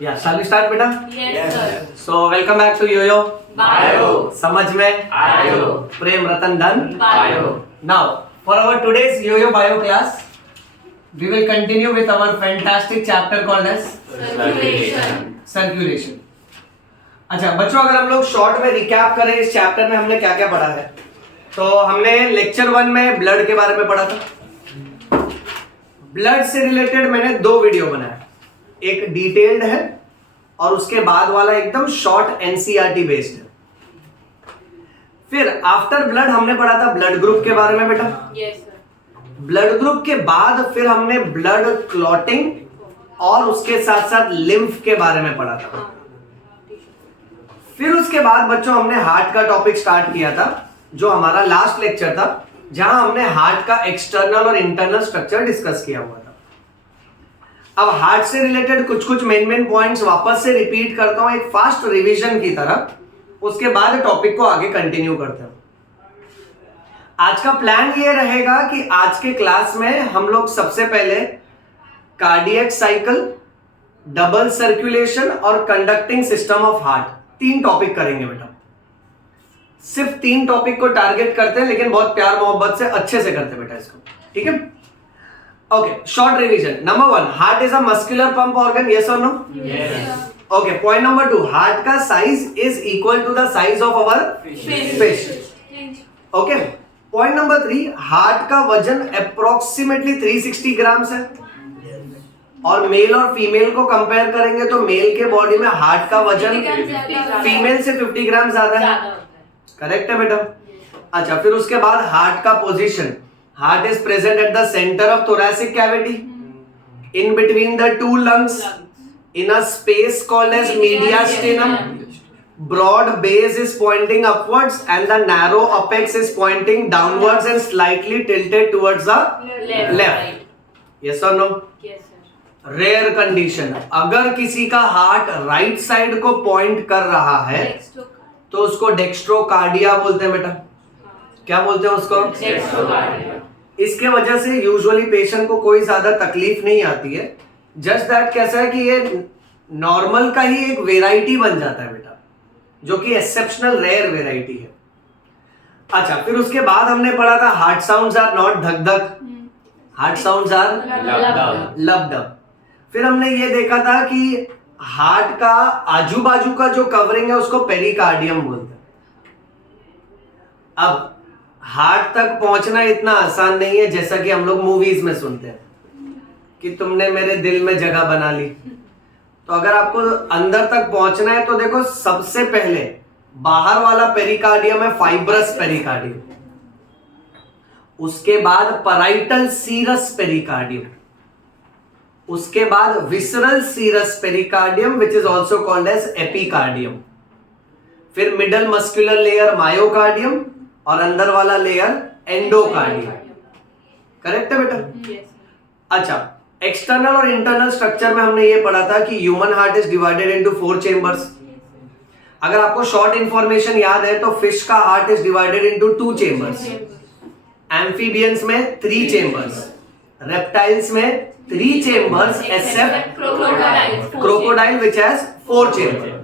या shall we start बेटा? Yes, sir. So welcome back to Yo-Yo. Bio. समझ में आयो. Prem Ratan Dhan Bio. Now for our today's Yo-Yo bio class, we will continue with our fantastic chapter called as Circulation. Circulation. अच्छा बच्चों, अगर हम लोग शॉर्ट में रिकैप करें इस चैप्टर में हमने क्या क्या पढ़ा है, तो हमने लेक्चर 1 में ब्लड के बारे में पढ़ा था। ब्लड से रिलेटेड मैंने 2 वीडियो बनाया, एक डिटेल्ड है और उसके बाद वाला एकदम शॉर्ट एनसीईआरटी बेस्ड है। फिर आफ्टर ब्लड हमने पढ़ा था ब्लड ग्रुप के बारे में बेटा। Yes, sir. ब्लड ग्रुप के बाद फिर हमने ब्लड क्लॉटिंग और उसके साथ साथ लिम्फ के बारे में पढ़ा था। फिर उसके बाद बच्चों हमने हार्ट का टॉपिक स्टार्ट किया था, जो हमारा लास्ट लेक्चर था, जहां हमने हार्ट का एक्सटर्नल और इंटरनल स्ट्रक्चर डिस्कस किया हुआ था। अब हार्ट से रिलेटेड कुछ मेन पॉइंट्स वापस से रिपीट करता हूं एक फास्ट रिवीजन की तरह, उसके बाद टॉपिक को आगे कंटिन्यू करते हैं। आज का प्लान ये रहेगा कि आज के क्लास में हम लोग सबसे पहले कार्डियक साइकिल, डबल सर्कुलेशन और conducting system of heart, 3 topic करेंगे बेटा। सिर्फ 3 टॉपिक को टारगेट करते हैं, लेकिन बहुत प्यार मोहब्बत से अच्छे से करते हैं बेटा इसको, ठीक है? Okay, short revision. Number 1, heart is a muscular pump organ, yes और no? Yes. Okay, point number 2, heart का size is equal to the size of our fish. Okay, point number 3, heart का वजन अप्रोक्सीमेटली 360 ग्राम्स है, और mail और female को compare करेंगे तो मेल के बॉडी में हार्ट का वजन फीमेल से 50 ग्राम ज्यादा है। करेक्ट है बेटा? अच्छा, फिर उसके बाद हार्ट का position, heart is present at the centre of thoracic cavity, in between the 2 lungs, in a space called as mediastinum. Broad base is pointing upwards and the narrow apex is pointing downwards and slightly tilted towards the left. Yes or no? Yes, sir. Rare condition, अगर किसी का heart right side को point कर रहा है तो उसको dextrocardia बोलते हैं बेटा। क्या बोलते हैं उसको? Dextrocardia. इसके वजह से यूजुअली पेशेंट को कोई ज्यादा तकलीफ नहीं आती है। जस्ट दैट कैसा है कि ये नॉर्मल का ही एक वेराइटी बन जाता है बेटा, जो कि एक्सेप्शनल रेयर वेराइटी है। अच्छा, फिर उसके बाद हमने पढ़ा था हार्ट साउंड्स आर नॉट धक धक, heart sounds are lub dub. फिर हमने ये देखा था कि हार्ट का आजू बाजू का जो कवरिंग है उसको पेरिकार्डियम बोलते हैं। अब हार्ट तक पहुंचना इतना आसान नहीं है जैसा कि हम लोग मूवीज में सुनते हैं कि तुमने मेरे दिल में जगह बना ली। तो अगर आपको अंदर तक पहुंचना है तो देखो, सबसे पहले बाहर वाला पेरिकार्डियम है फाइब्रस पेरिकार्डियम, उसके बाद पैराइटल सीरस पेरिकार्डियम, उसके बाद visceral serous pericardium which is also called as epicardium, फिर मिडल मस्कुलर लेयर मायोकार्डियम और अंदर वाला लेयर एंडोकार्डियम। करेक्ट है बेटा? Yes. अच्छा, एक्सटर्नल और इंटरनल स्ट्रक्चर में हमने ये पढ़ा था कि human heart is divided into 4 chambers. अगर आपको शॉर्ट इंफॉर्मेशन याद है तो फिश का heart is divided into 2 chambers, amphibians में 3 चेंबर्स, रेप्टाइल्स में 3 chambers except crocodile which has 4 chamber.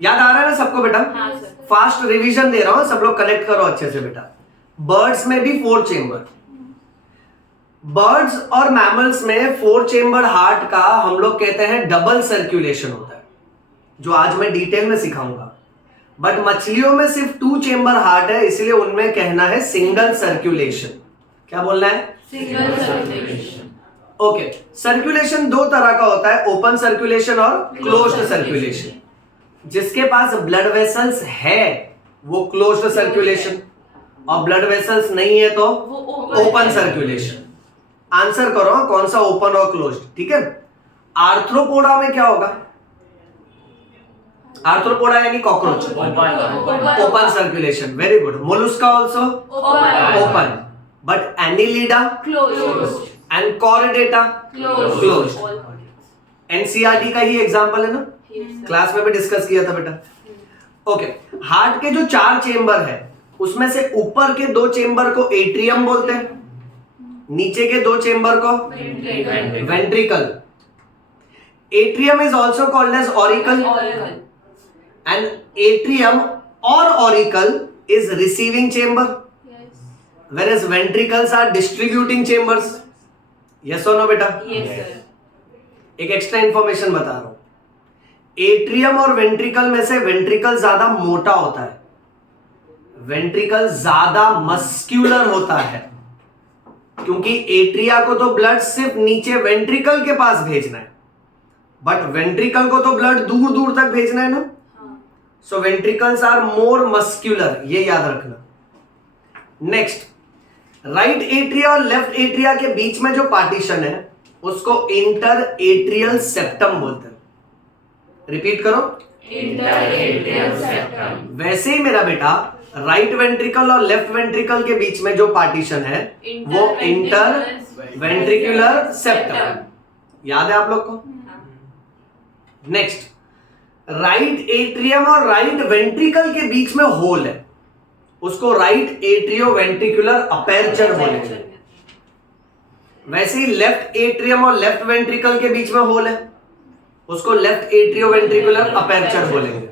याद आ रहा है ना सबको बेटा? हाँ, सर. फास्ट रिवीजन दे रहा हूं, सब लोग कनेक्ट करो अच्छे से बेटा। बर्ड्स में भी 4 चेंबर, बर्ड्स और मैमल्स में 4 चेंबर हार्ट का हम लोग कहते हैं डबल सर्कुलेशन होता है, जो आज मैं डिटेल में सिखाऊंगा। बट मछलियों में सिर्फ 2 चेंबर हार्ट है, इसलिए उनमें कहना है सिंगल सर्कुलेशन। क्या बोलना है? Single circulation. ओके, सर्कुलेशन 2 तरह का होता है, ओपन सर्कुलेशन और क्लोज्ड सर्कुलेशन। जिसके पास ब्लड वेसल्स है वो क्लोज्ड सर्कुलेशन, और ब्लड वेसल्स नहीं है तो ओपन सर्कुलेशन। आंसर करो कौन सा ओपन और क्लोज्ड, ठीक है? आर्थ्रोपोडा में क्या होगा? आर्थ्रोपोडा यानी cockroach, open circulation. Very good. Mollusca also open, but annelida Closed. And chordata Closed. NCERT का ही एग्जांपल है ना, Yes, sir. क्लास में भी डिस्कस किया था बेटा। ओके, हार्ट के जो 4 चेंबर है उसमें से ऊपर के 2 चेंबर को एट्रियम बोलते हैं, नीचे के 2 चेंबर को ventricle. Atrium is also called as auricle, and atrium or auricle is receiving chamber, whereas ventricles are distributing chambers. Yes or no बेटा? एक एक्स्ट्रा इंफॉर्मेशन बता रहा हूं, एट्रियम और वेंट्रिकल में से वेंट्रिकल ज्यादा मोटा होता है, वेंट्रिकल ज्यादा मस्क्यूलर होता है, क्योंकि एट्रिया को तो ब्लड सिर्फ नीचे वेंट्रिकल के पास भेजना है, बट वेंट्रिकल को तो ब्लड दूर दूर तक भेजना है ना. सो वेंट्रिकल्स आर मोर मस्क्यूलर, ये याद रखना. नेक्स्ट, राइट एट्रिया और लेफ्ट एट्रिया के बीच में जो पार्टीशन है उसको इंटर एट्रियल सेप्टम बोलते हैं. रिपीट करो, इंटर एट्रियल सेप्टम. वैसे ही मेरा बेटा राइट वेंट्रिकल और लेफ्ट वेंट्रिकल के बीच में जो पार्टीशन है वो इंटर वेंट्रिकुलर सेप्टम. याद है आप लोग को? नेक्स्ट, राइट एट्रियम और राइट वेंट्रिकल के बीच में होल है, उसको राइट एट्रियो वेंट्रिकुलर अपर्चर बोलेंगे. वैसे ही लेफ्ट एट्रियम और लेफ्ट वेंट्रिकल के बीच में होल है, उसको लेफ्ट एट्रियो वेंट्रिकुलर अपर्चर बोलेंगे.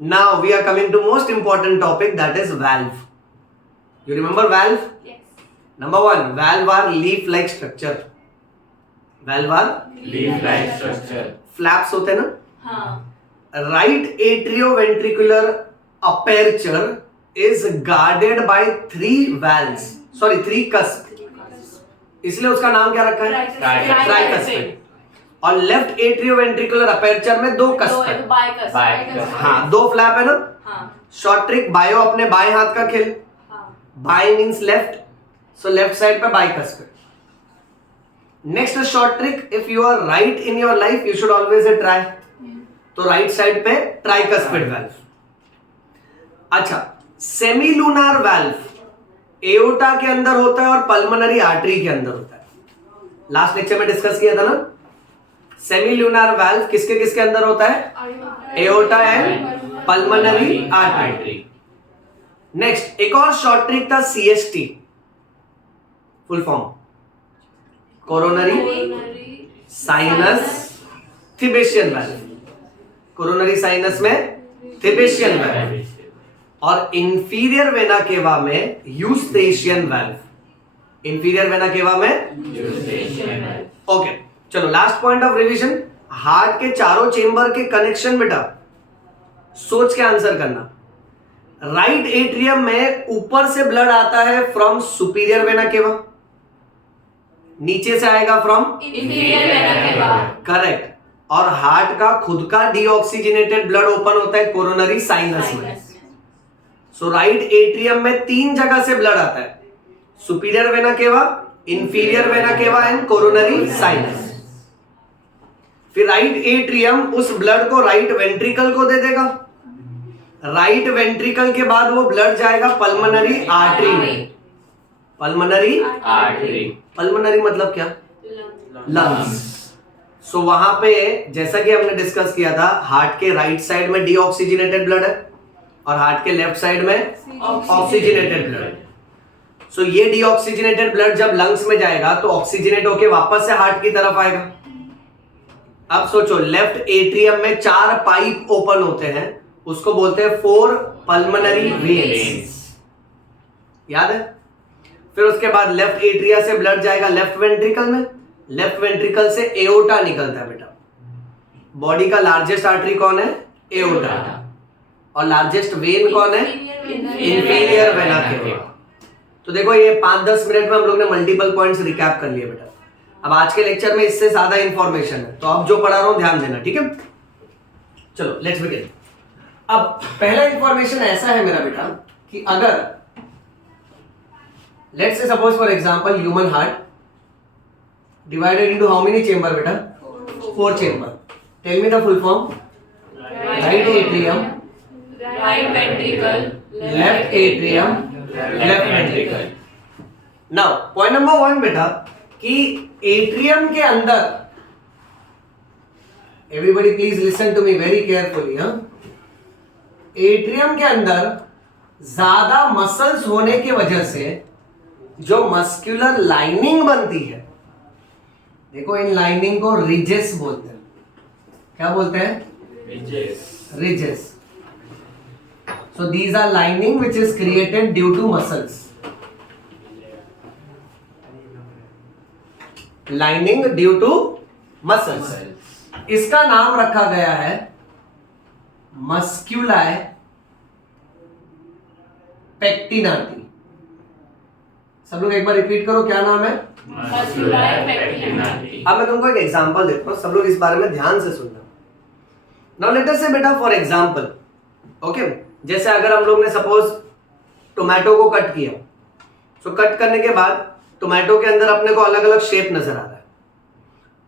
Now we are coming to most important topic, that is valve. You remember valve? Number 1, valve are leaf like structure. Valve are leaf like structure. Flaps होते हैं ना. Right atrio ventricular aperture is guarded by 3 valves, sorry 3 cusp, इसलिए उसका नाम क्या रखा है? Tricuspid. और लेफ्ट एट्रियोवेंट्रिकुलर अपर्चर में 2 कस्प है. हाँ, 2 फ्लैप है ना. शॉर्ट ट्रिक, बायो अपने बाएं हाथ का खेल. Bi means left, so left side पे bicuspid. Next short trick, if you are right in your life you should always try, तो राइट साइड पे ट्राइकस्पिड वाल्व. अच्छा, सेमीलूनार वाल्व एओर्टा के अंदर होता है और पल्मोनरी आर्टरी के अंदर होता है. लास्ट लेक्चर में डिस्कस किया था ना. सेमीलूनार वाल्व किसके किसके अंदर होता है? Aorta and pulmonary artery. Next, एक और शॉर्ट ट्रिक था CST, full form coronary sinus Thebesian valve. Coronary sinus में थिबेशियन वाल्व, और इंफीरियर वेना केवा में Eustachian valve. Inferior vena cava में यूस्टेशियन वाल्व. ओके, चलो last point of revision, heart के चारों चेंबर के कनेक्शन. बेटा सोच के आंसर करना. राइट एट्रियम में ऊपर से ब्लड आता है फ्रॉम सुपीरियर वेना केवा, नीचे से आएगा फ्रॉम इंफीरियर वेना केवा. करेक्ट. और हार्ट का खुद का डीऑक्सीजनेटेड ब्लड ओपन होता है कोरोनरी साइनस में. सो राइट एट्रियम में 3 जगह से ब्लड आता है, सुपीरियर वेना केवा, इंफीरियर वेना केवा एंड कोरोनरी साइनस. फिर राइट एट्रियम उस ब्लड को राइट वेंट्रिकल को दे देगा. राइट वेंट्रिकल के बाद वो ब्लड जाएगा पल्मोनरी आर्टरी में. Pulmonary artery. पल्मोनरी मतलब क्या? लंग्स. सो वहां पे जैसा कि हमने डिस्कस किया था, हार्ट के राइट साइड में डीऑक्सीजनेटेड ब्लड है और हार्ट के लेफ्ट साइड में ऑक्सीजनेटेड ब्लड. सो ये डीऑक्सीजनेटेड ब्लड जब लंग्स में जाएगा तो ऑक्सीजनेट होके वापस से हार्ट की तरफ आएगा. अब सोचो, लेफ्ट एट्रियम में 4 पाइप ओपन होते हैं, उसको बोलते हैं 4 पल्मोनरी वेन्स. याद है? फिर उसके बाद लेफ्ट एट्रिया से ब्लड जाएगा लेफ्ट वेंट्रिकल में, लेफ्ट वेंट्रिकल से एओर्टा निकलता है. बेटा बॉडी का लार्जेस्ट आर्टरी कौन है? एओर्टा. और लार्जेस्ट वेन कौन है? इंफीरियर वेना केवा. तो देखो ये 5-10 मिनट में हम लोग ने मल्टीपल पॉइंट्स रिकैप कर लिए बेटा. अब आज के लेक्चर में इससे ज्यादा इंफॉर्मेशन है, तो अब जो पढ़ा रहा हूं ध्यान देना, ठीक है? चलो लेट्स बिगिन. अब पहला इंफॉर्मेशन ऐसा है मेरा बेटा कि अगर let's say suppose for example human heart divided into how many chamber बेटा? 4 chamber. Tell me the full form. Right atrium, right ventricle, left atrium, left ventricle. Now point number 1 बेटा कि एट्रियम के अंदर, everybody please listen to me very carefully. Atrium के अंदर ज्यादा muscles होने की वजह से जो मस्कुलर लाइनिंग बनती है देखो इन लाइनिंग को रिजेस बोलते हैं। क्या बोलते हैं? Ridges. So these are lining which is created due to muscles. Lining due to muscles. इसका नाम रखा गया है मस्क्यूलाई पेक्टिनाटी। सब लोग एक बार रिपीट करो, क्या नाम है? Muscular pectinati. अब मैं तुमको एक एग्जांपल देता हूं, सब लोग इस बारे में ध्यान से सुनना। नाउ लेट अस से बेटा फॉर एग्जांपल, ओके, जैसे अगर हम लोग ने सपोज टोमेटो को कट किया, सो कट करने के बाद टोमेटो के अंदर अपने को अलग अलग शेप नजर आ रहा है।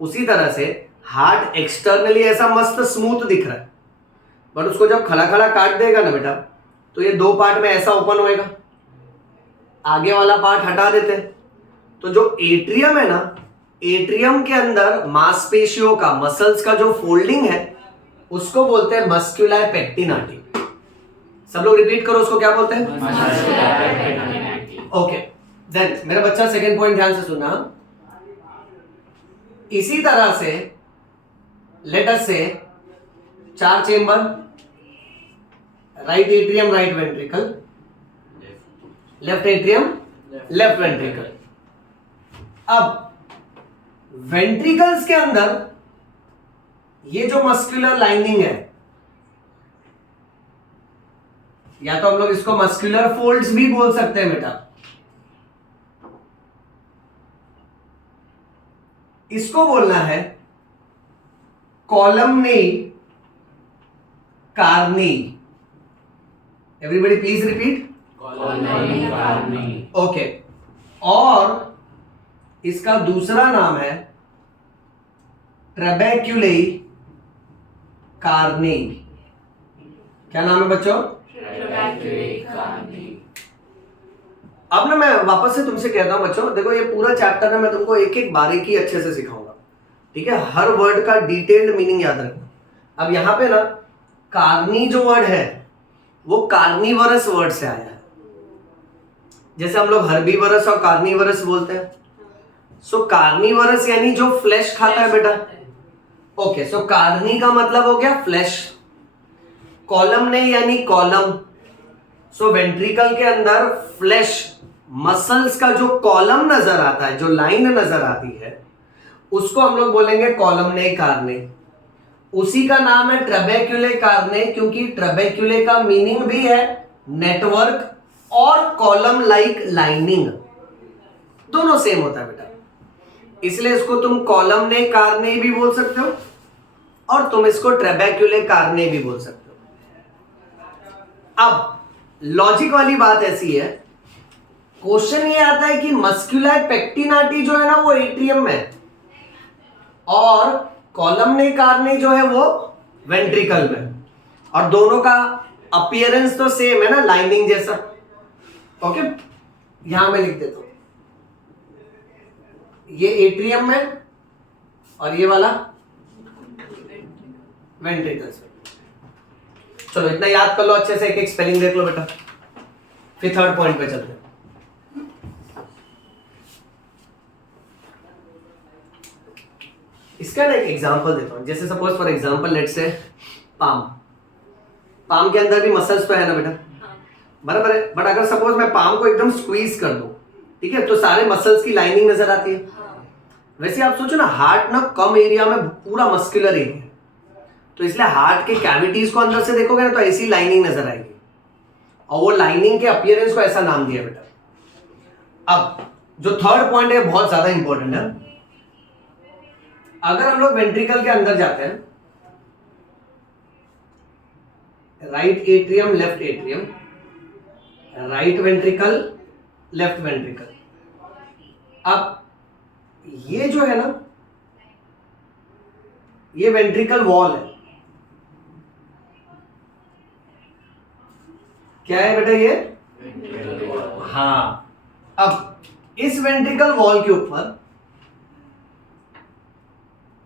उसी तरह से हार्ट एक्सटर्नली ऐसा मस्त स्मूथ दिख रहा है, बट उसको जब खला खला काट देगा ना बेटा, तो ये दो पार्ट में ऐसा ओपन होएगा। आगे वाला पार्ट हटा देते हैं, तो जो एट्रियम है ना, एट्रियम के अंदर मांसपेशियों का, मसल्स का जो फोल्डिंग है, उसको बोलते हैं मस्क्यूलाई पेक्टिनाटी। सब लोग रिपीट करो, उसको क्या बोलते हैं? Muscular pectinati. ओके, देन मेरा बच्चा सेकंड पॉइंट ध्यान से सुनना। इसी तरह से लेट अस से 4 chamber, right atrium right ventricle, left atrium left ventricle. अब वेंट्रिकल्स के अंदर ये जो मस्कुलर लाइनिंग है, या तो हम लोग इसको मस्कुलर फोल्ड्स भी बोल सकते हैं बेटा, इसको बोलना है columnae carneae. Everybody please repeat. Colony carni. Okay, और इसका दूसरा नाम है ट्रेबेक्युलेई कार्नी। क्या नाम है बच्चों? Trabecular carni. अब ना मैं वापस से तुमसे कहता हूं बच्चों, देखो ये पूरा चैप्टर ना मैं तुमको एक एक बारीकी अच्छे से सिखाऊंगा, ठीक है? हर वर्ड का डिटेल्ड मीनिंग याद रखना। अब यहां पे ना कार्नी जो वर्ड है वो कार्निवरस वर्ड से आया है। जैसे हम लोग हर्बीवरस और कार्निवरस बोलते हैं। सो कार्निवरस यानी जो फ्लैश खाता है बेटा। ओके, सो कार्नी का मतलब हो गया फ्लैश। कॉलम ने यानी कॉलम। सो वेंट्रिकल के अंदर फ्लैश, मसल्स का जो कॉलम नजर आता है, जो लाइन नजर आती है, उसको हम लोग बोलेंगे कॉलमने कार्ने। उसी का नाम है ट्रेबेक्युले कार्ने, क्योंकि ट्रेबेक्युले का मीनिंग भी है नेटवर्क और कॉलम लाइक लाइनिंग, दोनों सेम होता है बेटा। इसलिए इसको तुम कॉलमने कार्ने भी बोल सकते हो और तुम इसको ट्रेबेक्युले कार्ने भी बोल सकते हो। अब लॉजिक वाली बात ऐसी है, क्वेश्चन ये आता है कि मस्कुलाई पेक्टिनाटी जो है ना वो एट्रियम में, और कॉलमने कार्ने जो है वो वेंट्रिकल में, और दोनों का अपीयरेंस तो सेम है ना, लाइनिंग जैसा। ओके, यहां मैं लिख देता हूं, ये एट्रियम में और ये वाला वेंट्रिकल में। चलो इतना याद कर लो अच्छे से, एक एक स्पेलिंग देख लो बेटा, फिर थर्ड पॉइंट पे चलते हैं। इसका ना एक एग्जांपल देता हूं। जैसे suppose for example let's say palm के अंदर भी मसल्स तो है ना बेटा, बराबर है। बट अगर सपोज मैं पाम को एकदम स्क्वीज कर दूं, ठीक है, तो सारे मसल्स की लाइनिंग नजर आती है। वैसे आप सोचो ना, हार्ट ना कम एरिया में पूरा मस्कुलर एरिया, तो इसलिए हार्ट के कैविटीज को अंदर से देखोगे ना तो ऐसी लाइनिंग नजर आएगी, और वो लाइनिंग के अपीयरेंस को ऐसा नाम दिया बेटा। अब जो थर्ड पॉइंट है बहुत ज्यादा इंपॉर्टेंट है। अगर हम लोग वेंट्रिकल के अंदर जाते हैं, right atrium left atrium, right ventricle left ventricle. अब ये जो है ना, ये वेंट्रिकल वॉल है। क्या है बेटा ये? हाँ, अब इस वेंट्रिकल वॉल के ऊपर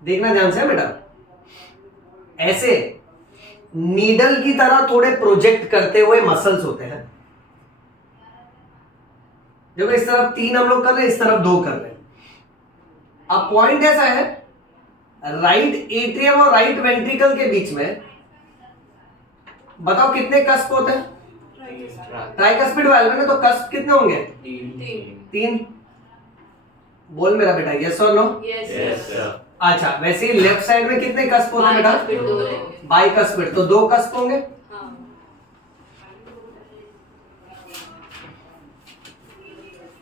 देखना ध्यान से बेटा, ऐसे नीडल की तरह थोड़े प्रोजेक्ट करते हुए मसल्स होते हैं। देखो इस तरफ 3 हम लोग कर रहे हैं, इस तरफ 2 कर रहे हैं। अब पॉइंट ऐसा है, राइट एट्रियम और राइट वेंट्रिकल के बीच में बताओ कितने कस्प होते हैं? ट्राइकस्पिड वाल्व में तो कस्प कितने होंगे? 3। बोल मेरा बेटा, यस और नो? Yes, sir. अच्छा, वैसे ही लेफ्ट साइड में कितने कस्प होते हैं बेटा? बाइकस्पिड, तो 2 कस्प होंगे।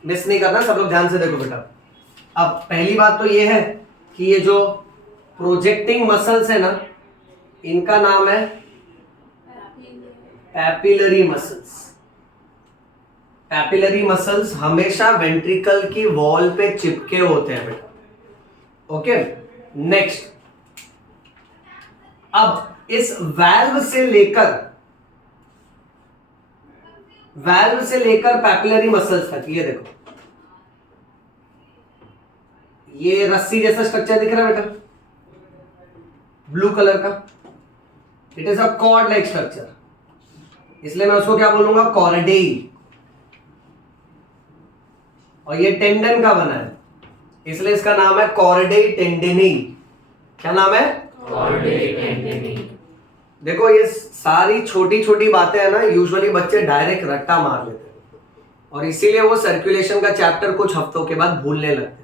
मिस नहीं करना, सब लोग ध्यान से देखो बेटा। अब पहली बात तो ये है कि ये जो प्रोजेक्टिंग मसल्स है ना, इनका नाम है पैपिलरी मसल्स। पैपिलरी मसल्स हमेशा वेंट्रिकल की वॉल पे चिपके होते हैं बेटा। ओके, नेक्स्ट, अब इस वाल्व से लेकर पैपिलरी मसल्स तक, ये देखो, ये रस्सी जैसा स्ट्रक्चर दिख रहा है बेटा, ब्लू कलर का। It is a cord like structure, इसलिए मैं उसको क्या बोलूंगा? कॉर्डेई। और ये टेंडन का बना है, इसलिए इसका नाम है कॉर्डेई टेंडेनी। क्या नाम है? Chordae tendency. देखो, ये सारी छोटी छोटी बातें है ना, यूजुअली बच्चे डायरेक्ट रट्टा मार लेते हैं, और इसीलिए वो सर्कुलेशन का चैप्टर कुछ हफ्तों के बाद भूलने लगते हैं।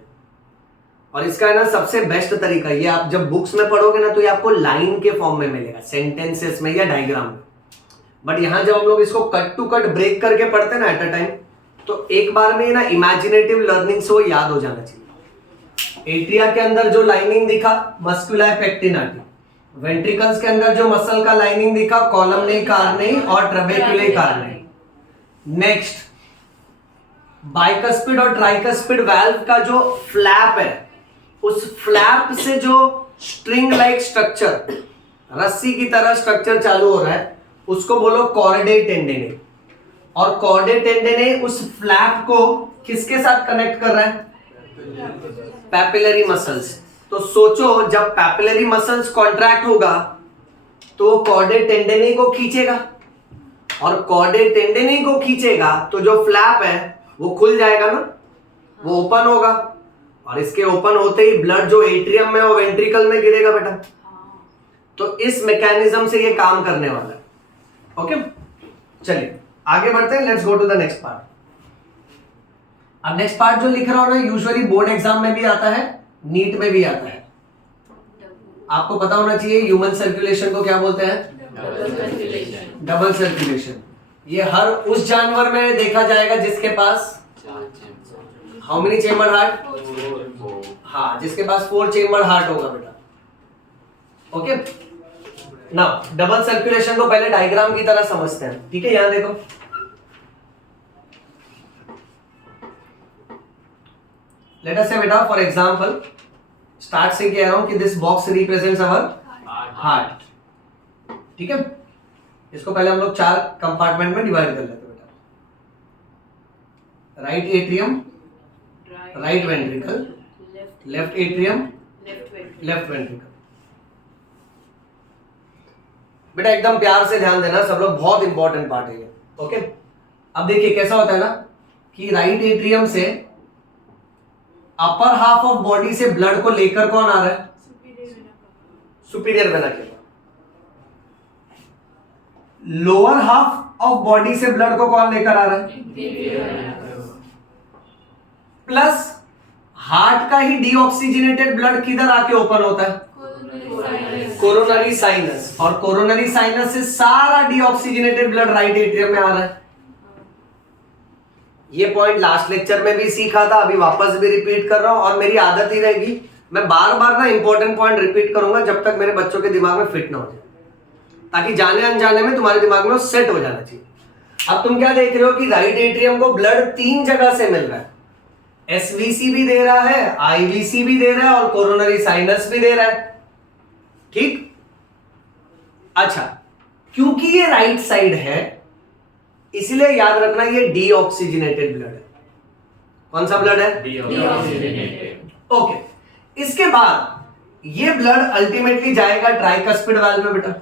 और इसका है ना सबसे बेस्ट तरीका, ये आप जब बुक्स में पढ़ोगे ना तो ये आपको लाइन के फॉर्म में मिलेगा, सेंटेंसेस में या डायग्राम में। बट यहां जब हम लोग इसको कट टू कट ब्रेक करके पढ़ते हैं ना एट अ टाइम, तो एक बार में ना इमेजिनेटिव लर्निंग से वो याद हो जाना चाहिए। एट्रिया के अंदर जो लाइनिंग दिखा, मस्कुलाई पेक्टिनाटी। वेंट्रिकल्स के अंदर जो मसल का लाइनिंग दिखा, कॉलमनरी कार्नेई और ट्रेबेक्युलरी कार्नेई। नेक्स्ट, बाइकस्पिड और ट्राइकस्पिड वाल्व का जो फ्लैप है, उस फ्लैप से जो स्ट्रिंग लाइक स्ट्रक्चर, रस्सी की तरह स्ट्रक्चर चालू हो रहा है, उसको बोलो कॉर्डेई टेंडेनी। और कॉर्डेई टेंडेनी उस फ्लैप को किसके साथ कनेक्ट कर रहा है? Papillary muscles. तो सोचो, जब पैपिलरी मसल्स कॉन्ट्रैक्ट होगा तो कॉर्डेई टेंडेनी को खींचेगा, और कॉर्डेई टेंडेनी को खींचेगा तो जो फ्लैप है वो खुल जाएगा ना, वो ओपन होगा, और इसके ओपन होते ही ब्लड जो एट्रियम में और वेंट्रिकल में गिरेगा बेटा। तो इस मैकेनिज्म से ये काम करने वाला है। ओके, चलिए आगे बढ़ते हैं। Let's go to the next part. अब नेक्स्ट पार्ट जो लिख रहा हूं ना, यूजुअली बोर्ड एग्जाम में भी आता है, नीट में भी आता है। आपको पता होना चाहिए ह्यूमन सर्कुलेशन को क्या बोलते हैं? Double circulation. ये हर उस जानवर में देखा जाएगा जिसके पास हाउ मेनी चेम्बर हार्ट? हाँ, जिसके पास 4 चेम्बर हार्ट होगा बेटा। ओके, ना डबल सर्कुलेशन को पहले डायग्राम की तरह समझते हैं, ठीक है? यहां देखो, लेट अस से बेटा फॉर एग्जांपल, स्टार्ट से कह रहा हूं कि this box represents our heart, ठीक है? इसको पहले हम लोग 4 कंपार्टमेंट में डिवाइड कर लेते हैं बेटा। Right atrium, right ventricle, left atrium, left ventricle. बेटा एकदम प्यार से ध्यान देना सब लोग, बहुत इंपॉर्टेंट पार्ट है ये। ओके, अब देखिए कैसा होता है ना कि राइट एट्रियम से अपर हाफ ऑफ बॉडी से ब्लड को लेकर कौन आ रहा है? सुपीरियर वेना केवा। लोअर हाफ ऑफ बॉडी से ब्लड को कौन लेकर आ रहा है? प्लस हार्ट का ही डीऑक्सीजनेटेड ब्लड किधर आके ओपन होता है? Coronary sinus. और कोरोनरी साइनस से सारा डीऑक्सीजनेटेड ब्लड राइट एट्रियम में आ रहा है। ये पॉइंट लास्ट लेक्चर में भी सीखा था, अभी वापस भी रिपीट कर रहा हूं, और मेरी आदत ही रहेगी मैं बार बार ना इंपॉर्टेंट पॉइंट रिपीट करूंगा जब तक मेरे बच्चों के दिमाग में फिट ना हो जाए, ताकि जाने अनजाने में तुम्हारे दिमाग में वो सेट हो जाना चाहिए। अब तुम क्या देख रहे हो कि राइट एट्रियम को ब्लड 3 जगह से मिल रहा है। एसवीसी भी दे रहा है, आईवीसी भी दे रहा है, और कोरोनरी साइनस भी दे रहा है, ठीक? अच्छा, क्योंकि ये राइट साइड है इसलिए याद रखना ये डीऑक्सीजनेटेड ब्लड है। कौन सा ब्लड है? Deoxygenated. ओके, इसके बाद ये ब्लड अल्टीमेटली जाएगा ट्राइकस्पिड वाल्व में बेटा,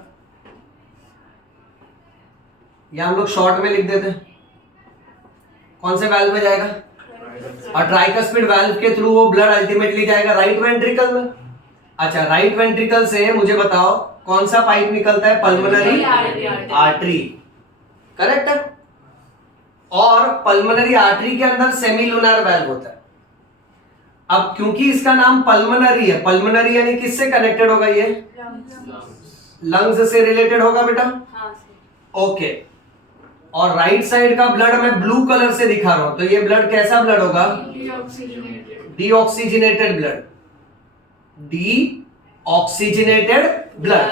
या हम लोग शॉर्ट में लिख देते हैं। कौन से वाल्व में जाएगा? और ट्राइकस्पिड वाल्व के थ्रू वो ब्लड अल्टीमेटली जाएगा राइट वेंट्रिकल में। अच्छा, राइट वेंट्रिकल से मुझे बताओ कौन सा पाइप निकलता है? पल्मोनरी आर्टरी, करेक्ट है। और पल्मोनरी आर्टरी के अंदर सेमीलुनर वाल्व होता है। अब क्योंकि इसका नाम पल्मोनरी है, पल्मोनरी यानी किससे कनेक्टेड होगा? ये लंग्स से रिलेटेड होगा बेटा। ओके, और राइट साइड का ब्लड मैं ब्लू कलर से दिखा रहा हूं, तो ये ब्लड कैसा ब्लड होगा? Deoxygenated blood, deoxygenated blood.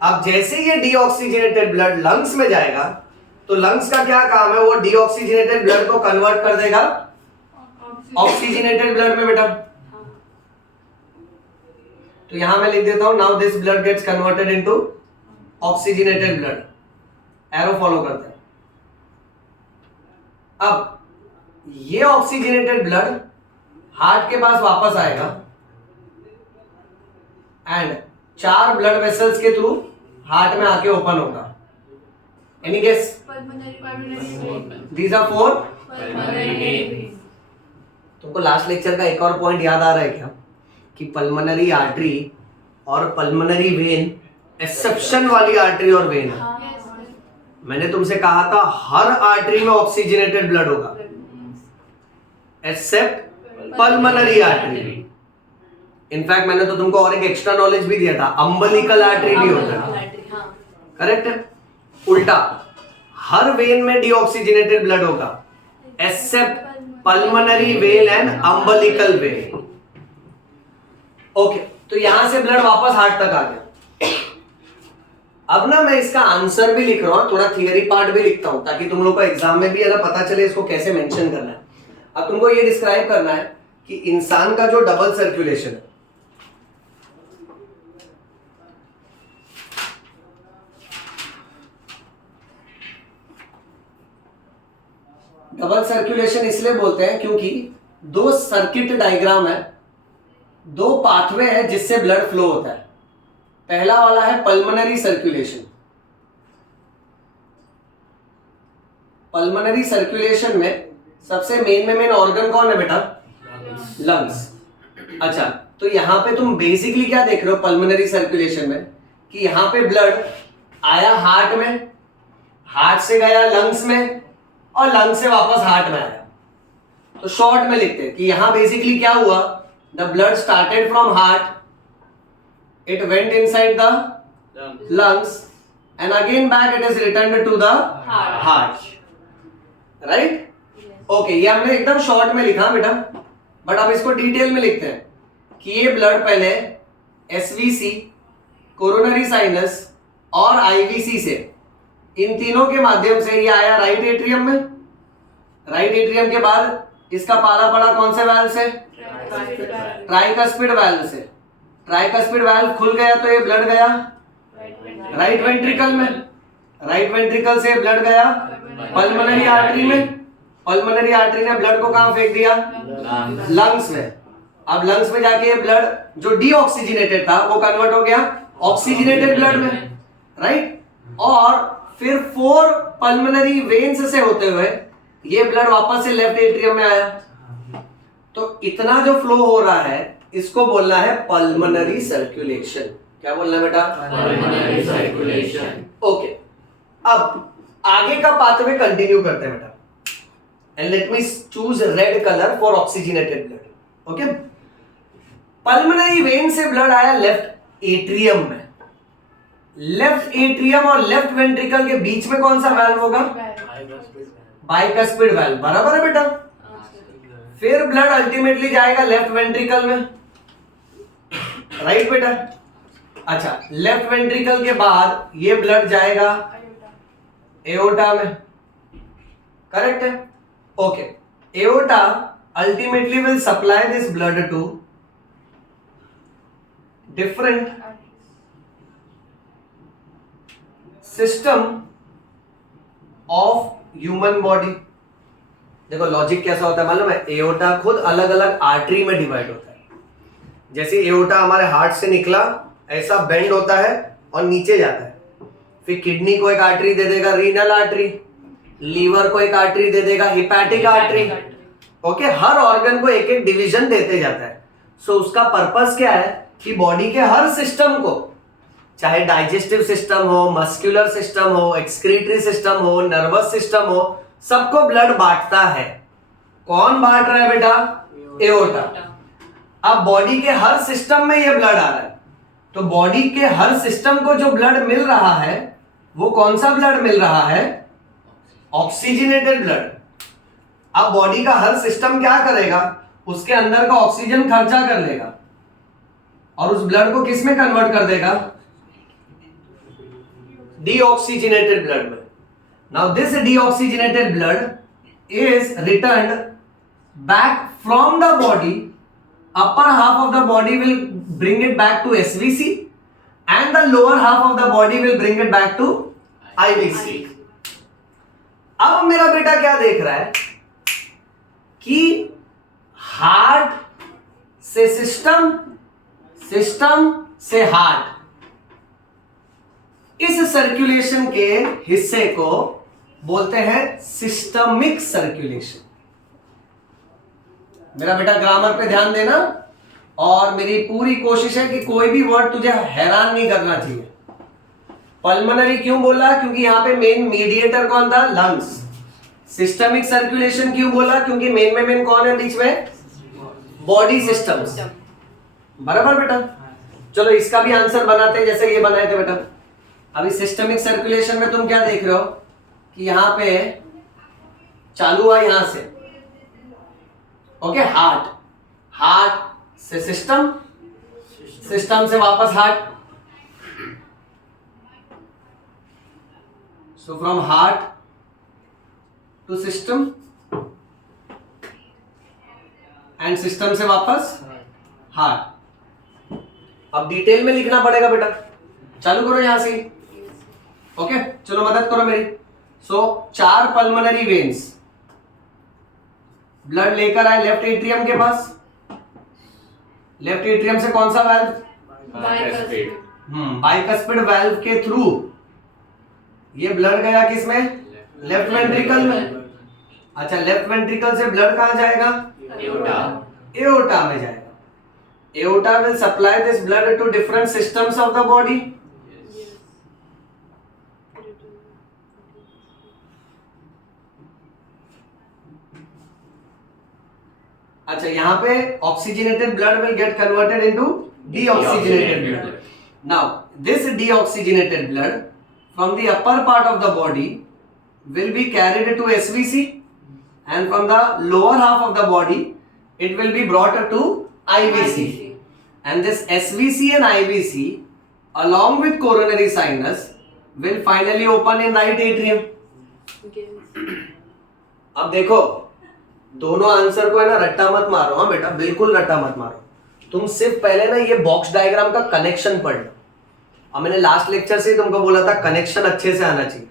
अब जैसे ये डीऑक्सीजनेटेड ब्लड लंग्स में जाएगा तो लंग्स का क्या काम है? वो डीऑक्सीजनेटेड ब्लड को कन्वर्ट कर देगा ऑक्सीजनेटेड ब्लड में बेटा। तो यहां मैं लिख देता हूं, now this blood gets converted into oxygenated blood. Arrow follow करते हैं। अब ये ऑक्सीजनेटेड ब्लड हार्ट के पास वापस आएगा एंड 4 ब्लड वेसल्स के थ्रू हार्ट में आके ओपन होगा। Any guess? These are 4। तुमको लास्ट लेक्चर का एक और पॉइंट याद आ रहा है क्या कि पल्मोनरी आर्टरी और पल्मोनरी वेन एक्सेप्शन वाली आर्टरी और वेन है। मैंने तुमसे कहा था हर आर्टरी में ऑक्सीजनेटेड ब्लड होगा एक्सेप्ट पल्मोनरी आर्टरी। इनफैक्ट मैंने तो तुमको और एक एक्स्ट्रा नॉलेज भी दिया था, अम्बलिकल आर्टरी भी होता है, करेक्ट है। उल्टा, हर वेन में डीऑक्सीजनेटेड ब्लड होगा accept pulmonary vein and umbilical when. Okay, तो यहां से ब्लड वापस हार्ट तक आ गया। अब ना मैं इसका आंसर भी लिख रहा हूं, थोड़ा थियरी पार्ट भी लिखता हूं ताकि तुम लोग को एग्जाम में भी है ना पता चले इसको कैसे मेंशन करना है। अब तुमको ये डिस्क्राइब करना है कि इंसान का जो डबल सर्कुलेशन है, डबल सर्कुलेशन इसलिए बोलते हैं क्योंकि 2 सर्किट डायग्राम है, 2 पाथवे है जिससे ब्लड फ्लो होता है। पहला वाला है पल्मोनरी सर्कुलेशन। पल्मोनरी सर्कुलेशन में सबसे मेन ऑर्गन कौन है बेटा? लंग्स। अच्छा, तो यहां पे तुम बेसिकली क्या देख रहे हो पल्मोनरी सर्कुलेशन में कि यहां पे ब्लड आया हार्ट में, हार्ट से गया लंग्स में और लंग्स से वापस हार्ट में आया। तो शॉर्ट में लिखते हैं कि यहां बेसिकली क्या हुआ, the blood started from heart, it went inside the lungs and again back it is returned to the heart, right? Okay, ये हमने एकदम शॉर्ट में लिखा बेटा, बट हम इसको डिटेल में लिखते हैं कि ये ब्लड पहले एसवीसी, कोरोनरी साइनस और आईवीसी से, इन तीनों के माध्यम से ये आया राइट एट्रियम में। राइट एट्रियम के बाद इसका पाला पड़ा कौन से वाल्व से? ट्राइकस्पिड वाल्व से। ट्राइकस्पिड वाल्व खुल गया तो ये ब्लड गया राइट वेंट्रिकल में, राइट वेंट्रिकल से ब्लड गया पल्मोनरी आर्टरी में, पल्मोनरी आर्टरी ने ब्लड को कहां फेंक दिया? लंग्स में। अब लंग्स में जाके ये ब्लड जो डीऑक्सीजनेटेड था वो कन्वर्ट हो गया ऑक्सीजनेटेड ब्लड में, राइट। और फिर 4 पल्मोनरी वेन्स से होते हुए ये ब्लड वापस से लेफ्ट एट्रियम में आया। तो इतना जो फ्लो हो रहा है इसको बोलना है पल्मोनरी सर्कुलेशन। क्या बोलना है बेटा? Pulmonary circulation. ओके, अब आगे का पाथवे कंटिन्यू करते हैं बेटा, and let me choose red colour for oxygenated blood. Okay, pulmonary vein से ब्लड आया लेफ्ट एट्रियम में। लेफ्ट एट्रियम और लेफ्ट वेंट्रिकल के बीच में कौन सा वाल्व होगा? बाइकस्पिड वाल्व, बराबर है बेटा। फिर ब्लड अल्टीमेटली जाएगा लेफ्ट वेंट्रिकल में, राइट बेटा। अच्छा, लेफ्ट वेंट्रिकल के बाद ये ब्लड जाएगा एओर्टा में, करेक्ट है। Okay, aorta ultimately will supply this blood to different system of human body. देखो लॉजिक कैसा होता है मालूम है? एओर्टा खुद अलग अलग आर्टरी में डिवाइड होता है। जैसे एओर्टा हमारे हार्ट से निकला ऐसा बेंड होता है और नीचे जाता है, फिर किडनी को एक आर्टरी दे देगा रीनल आर्टरी, लीवर को एक आर्टरी दे देगा हिपैटिक आर्टरी। ओके, हर ऑर्गन को एक एक डिवीजन देते जाता है। सो उसका पर्पस क्या है कि बॉडी के हर सिस्टम को, चाहे डाइजेस्टिव सिस्टम हो, मस्कुलर सिस्टम हो, एक्सक्रीटरी सिस्टम हो, नर्वस सिस्टम हो, सबको ब्लड बांटता है। कौन बांट रहा है बेटा? एओर्टा। अब बॉडी के हर सिस्टम में ये ब्लड आ रहा है, तो बॉडी के हर सिस्टम को जो ब्लड मिल रहा है वो कौन सा ब्लड मिल रहा है? Oxygenated blood. अब बॉडी का हर सिस्टम क्या करेगा? उसके अंदर का ऑक्सीजन खर्चा कर लेगा और उस ब्लड को किस में कन्वर्ट कर देगा? डीऑक्सीजनेटेड ब्लड में। Now this deoxygenated blood is returned back from the body. Upper half of the body will bring it back to SVC and the lower half of the body will bring it back to IVC. अब मेरा बेटा क्या देख रहा है कि heart से system, system से हार्ट, इस सर्कुलेशन के हिस्से को बोलते हैं सिस्टमिक सर्कुलेशन। मेरा बेटा ग्रामर पे ध्यान देना, और मेरी पूरी कोशिश है कि कोई भी वर्ड तुझे हैरान नहीं करना चाहिए। पल्मोनरी क्यों बोला? क्योंकि यहां पे मेन मीडिएटर कौन था? लंग्स। सिस्टमिक सर्कुलेशन क्यों बोला? क्योंकि मेन में मेन कौन है बीच में? Body systems. बराबर बेटा? चलो इसका भी आंसर बनाते हैं जैसे ये बनाए थे बेटा। अभी सिस्टमिक सर्कुलेशन में तुम क्या देख रहे हो कि यहां पे चालू हुआ यहां से, ओके, हार्ट, हार्ट से सिस्टम, सिस्टम से वापस heart. So from heart to system and system से वापस हार्ट। अब डिटेल में लिखना पड़ेगा बेटा, चालू करो यहां से। ओके, चलो मदद करो मेरी। सो 4 पल्मोनरी वेन्स ब्लड लेकर आए लेफ्ट एट्रियम के पास। लेफ्ट एट्रियम से कौन सा वाल्व? बाइकस्पिड वाल्व के थ्रू ये ब्लड गया किसमें? लेफ्ट वेंट्रिकल में। अच्छा, लेफ्ट वेंट्रिकल से ब्लड कहां जाएगा? एओर्टा में जाएगा। Aorta will supply this blood to different systems of the body. अच्छा, यहां पे oxygenated blood will get converted into deoxygenated blood. Now this deoxygenated blood from the upper part of the body will be carried to SVC, and from the lower half of the body it will be brought to IVC, and this SVC and IVC along with coronary sinus will finally open in right atrium. अब देखो, दोनों answer को है ना रट्टा मत मारो। हाँ बेटा, बिल्कुल रट्टा मत मारो। तुम सिर्फ पहले ना ये बॉक्स डायग्राम का कनेक्शन पढ़ लो। और मैंने लास्ट लेक्चर से तुमको बोला था कनेक्शन अच्छे से आना चाहिए।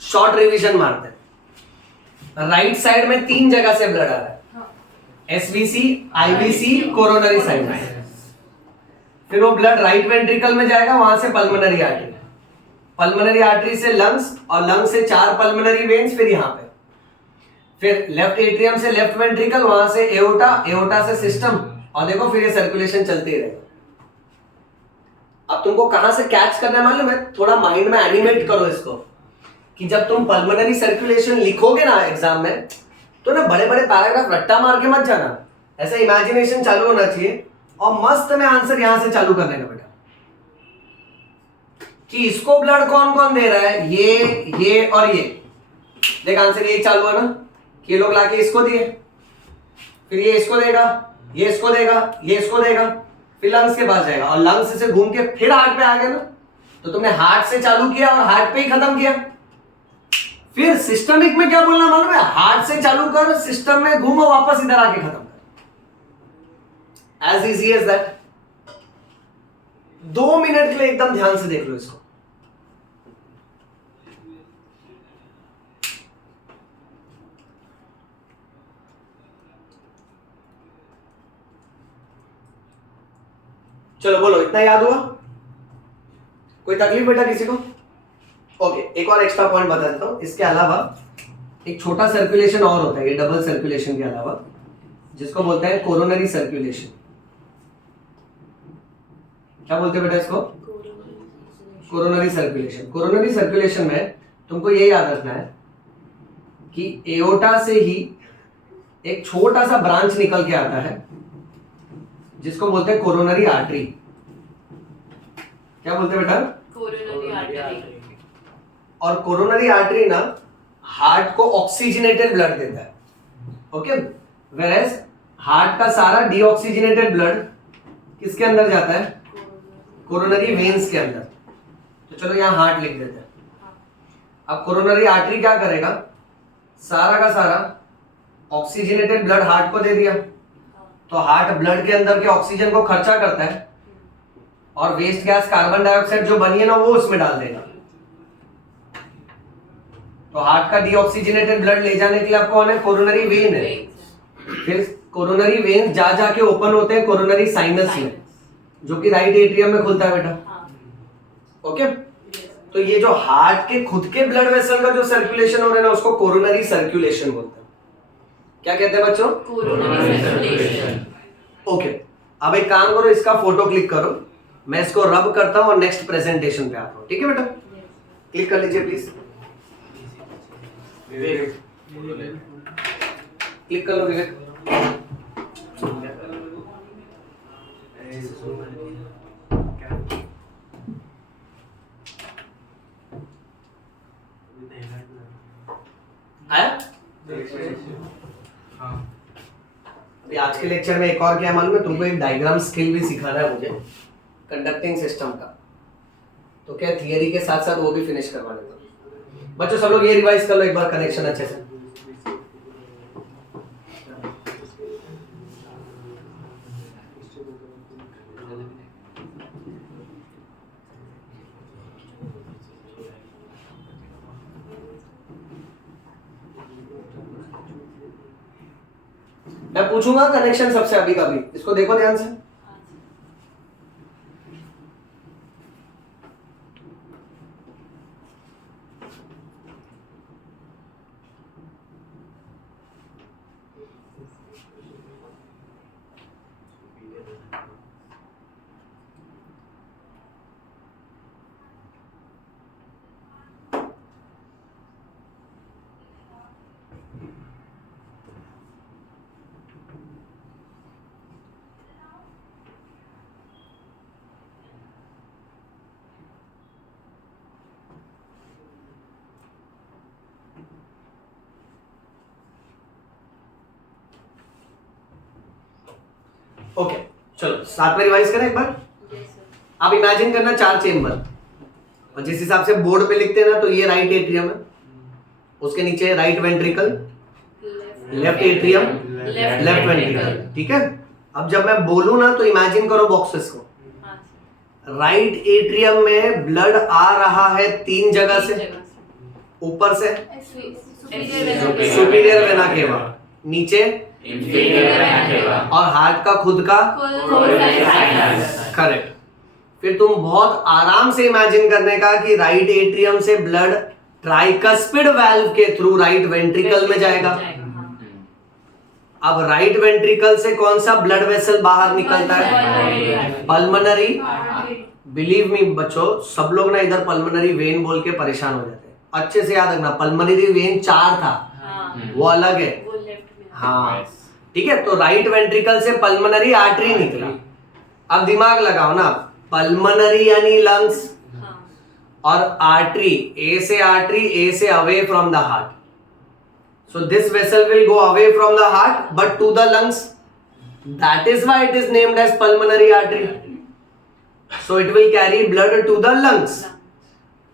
शॉर्ट रिवीजन मारते हैं। राइट साइड में 3 जगह से ब्लड आ रहा है, एसवीसी, आईवीसी, कोरोनरी साइनस। फिर वो ब्लड राइट वेंट्रिकल में जाएगा, वहां से पल्मोनरी आर्टरी, पल्मोनरी आर्टरी से लंग्स, और लंग्स से 4 पल्मोनरी वेन्स, फिर यहां पे, फिर लेफ्ट एट्रियम से लेफ्ट वेंट्रिकल, वहां से एओर्टा, एओर्टा से सिस्टम, और देखो फिर ये सर्कुलेशन चलती रहेगी। अब तुमको कहां से कैच करना है मालूम है? थोड़ा माइंड में एनिमेट करो इसको, कि जब तुम पल्मोनरी सर्कुलेशन लिखोगे ना एग्जाम में, तो ना बड़े बड़े पैराग्राफ रट्टा मार के मत जाना। ऐसा इमेजिनेशन चालू होना चाहिए, और मस्त में आंसर यहां से चालू कर देना बेटा, कि इसको ब्लड कौन कौन दे रहा है? ये और ये। देख आंसर ये चालू है ना, कि ये लोग लाके इसको दिए, फिर ये इसको देगा, ये इसको देगा, ये इसको देगा, फिर लंग्स के पास जाएगा, और लंग्स से घूम के फिर हार्ट पे आ गया ना। तो तुमने हार्ट से चालू किया और हार्ट पे ही खत्म किया। फिर सिस्टमिक में क्या बोलना मालूम है? हार्ट से चालू कर, सिस्टम में घूमो, वापस इधर आके खत्म कर। As easy as that. 2 minute के लिए एकदम ध्यान से देख लो इसको। चलो बोलो, इतना याद हुआ? कोई तकलीफ बेटा किसी को? ओके, एक और एक्स्ट्रा पॉइंट बता देता हूं। इसके अलावा एक छोटा सर्कुलेशन और होता है ये डबल सर्कुलेशन के अलावा, जिसको बोलते हैं कोरोनरी सर्कुलेशन। क्या बोलते हैं बेटा इसको? Coronary circulation. कोरोनरी सर्कुलेशन में तुमको ये याद रखना है कि एओर्टा से ही एक छोटा सा ब्रांच निकल के आता है जिसको बोलते हैं कोरोनरी आर्टरी। क्या बोलते हैं बेटा? Coronary artery. और कोरोनरी आर्टरी ना हार्ट को ऑक्सीजनेटेड ब्लड देता है, ओके। वेयरएज हार्ट का सारा डीऑक्सीजनेटेड ब्लड किसके अंदर जाता है? कोरोनरी वेन्स के अंदर। तो चलो यहां हार्ट लिख देते हैं। अब कोरोनरी आर्टरी क्या करेगा? सारा का सारा ऑक्सीजनेटेड ब्लड हार्ट को दे दिया, तो हार्ट ब्लड के अंदर के ऑक्सीजन को खर्चा करता है और वेस्ट गैस कार्बन डाइऑक्साइड जो बनी है ना वो उसमें डाल देगा। तो हार्ट का डीऑक्सीजनेटेड ब्लड ले जाने के लिए आपको कौन है? कोरोनरी वेन है। फिर कोरोनरी वेन जा जाके ओपन होते हैं कोरोनरी साइनस में, जो कि राइट एट्रियम में खुलता है बेटा, ओके। तो ये जो हार्ट के खुद के ब्लड वेसल का जो सर्कुलेशन हो रहा है ना उसको कोरोनरी सर्कुलेशन बोलते हैं। क्या कहते हैं बच्चों? Coronary circulation. ओके, अब एक काम करो, इसका फोटो क्लिक करो, मैं इसको रब करता हूं और नेक्स्ट प्रेजेंटेशन पे आता हूं, ठीक है बेटा? क्लिक कर लीजिए प्लीज। क्लिक कर लो विवेक। आया? अभी आज के लेक्चर में एक और क्या मालूम है तुमको? एक डायग्राम स्किल भी सिखाना है मुझे कंडक्टिंग सिस्टम का। तो क्या थियरी के साथ साथ वो भी फिनिश करवा देता हूं। बच्चों सब लोग ये रिवाइज कर लो एक बार कनेक्शन अच्छे से। मैं पूछूंगा कनेक्शन सबसे अभी का भी, इसको देखो ध्यान से। ओके चलो साथ में रिवाइज करें एक बार। आप इमेजिन करना 4 चेम्बर, और जिस हिसाब से बोर्ड पे लिखते हैं ना तो ये राइट एट्रियम है, उसके नीचे right ventricle, left atrium, left ventricle, ठीक है। अब जब मैं बोलूं ना तो इमेजिन करो बॉक्सेस को। राइट एट्रियम में ब्लड आ रहा है 3 जगह से, ऊपर से सुपीरियर वेना केवा, नीचे और हार्ट का खुद का करेक्ट। फिर तुम बहुत आराम से इमेजिन करने का कि राइट एट्रियम से ब्लड ट्राइकस्पिड वाल्व के थ्रू राइट वेंट्रिकल में जाएगा। अब राइट वेंट्रिकल से कौन सा ब्लड वेसल बाहर निकलता है? पल्मोनरी। बिलीव मी बच्चों, सब लोग ना इधर पल्मोनरी वेन बोल के परेशान हो जाते हैं। अच्छे से याद रखना, पल्मोनरी वेन 4 था, वो अलग है। हाँ ठीक है, तो राइट वेंट्रिकल से पल्मोनरी आर्टरी निकला। अब दिमाग लगाओ ना, पल्मोनरी यानी लंग्स, और आर्टरी ए से आर्टरी, ए से away from the heart. So this vessel will go away from the heart but to the lungs. That is why it is named as pulmonary artery. So it will carry blood to the lungs.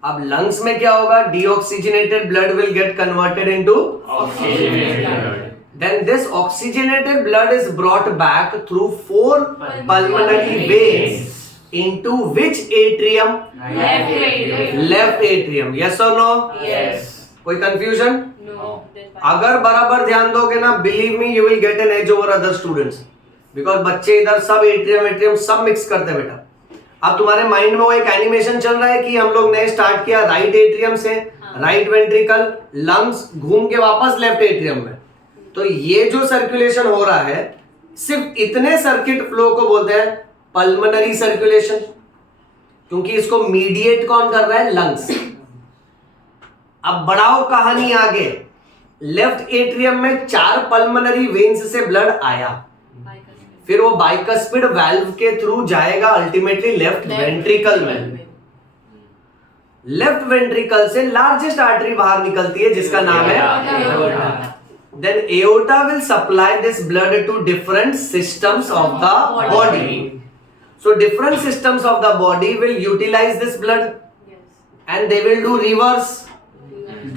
अब lungs में क्या होगा? Deoxygenated blood will get converted into oxygenated blood. Then this oxygenated blood is brought back through 4 pulmonary veins into which atrium? Left atrium. Left atrium. Yes or no? Yes. कोई confusion? No. अगर बराबर ध्यान दोगे ना, believe me you will get an edge over other students, because बच्चे इधर सब atrium सब मिक्स करते हैं बेटा। अब तुम्हारे माइंड में वो एक एनिमेशन चल रहा है कि हम लोग ने स्टार्ट किया राइट एट्रियम से, राइट वेंट्रिकल, लंग्स, घूम के वापस लेफ्ट एट्रियम में। तो ये जो सर्कुलेशन हो रहा है, सिर्फ इतने सर्किट फ्लो को बोलते हैं पल्मोनरी सर्कुलेशन, क्योंकि इसको मीडिएट कौन कर रहा है? लंग्स। अब बढ़ाओ कहानी आगे, लेफ्ट एट्रियम में 4 पल्मोनरी वेन्स से ब्लड आया, फिर वो बाइकस्पिड वाल्व के थ्रू जाएगा अल्टीमेटली लेफ्ट वेंट्रिकल में। लेफ्ट वेंट्रिकल से लार्जेस्ट आर्टरी बाहर निकलती है जिसका नाम है aorta. Then aorta will supply this blood to different systems of the body. So different systems of the body will utilize this blood and they will do reverse.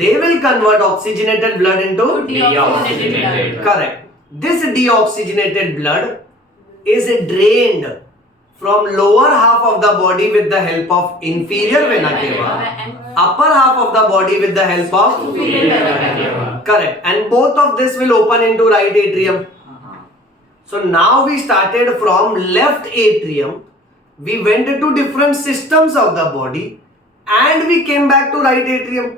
They will convert oxygenated blood into Deoxygenated. correct. This deoxygenated blood is drained from lower half of the body with the help of inferior vena cava, upper half of the body with the help of correct, and both of this will open into right atrium. So now we started from left atrium, we went to different systems of the body and we came back to right atrium.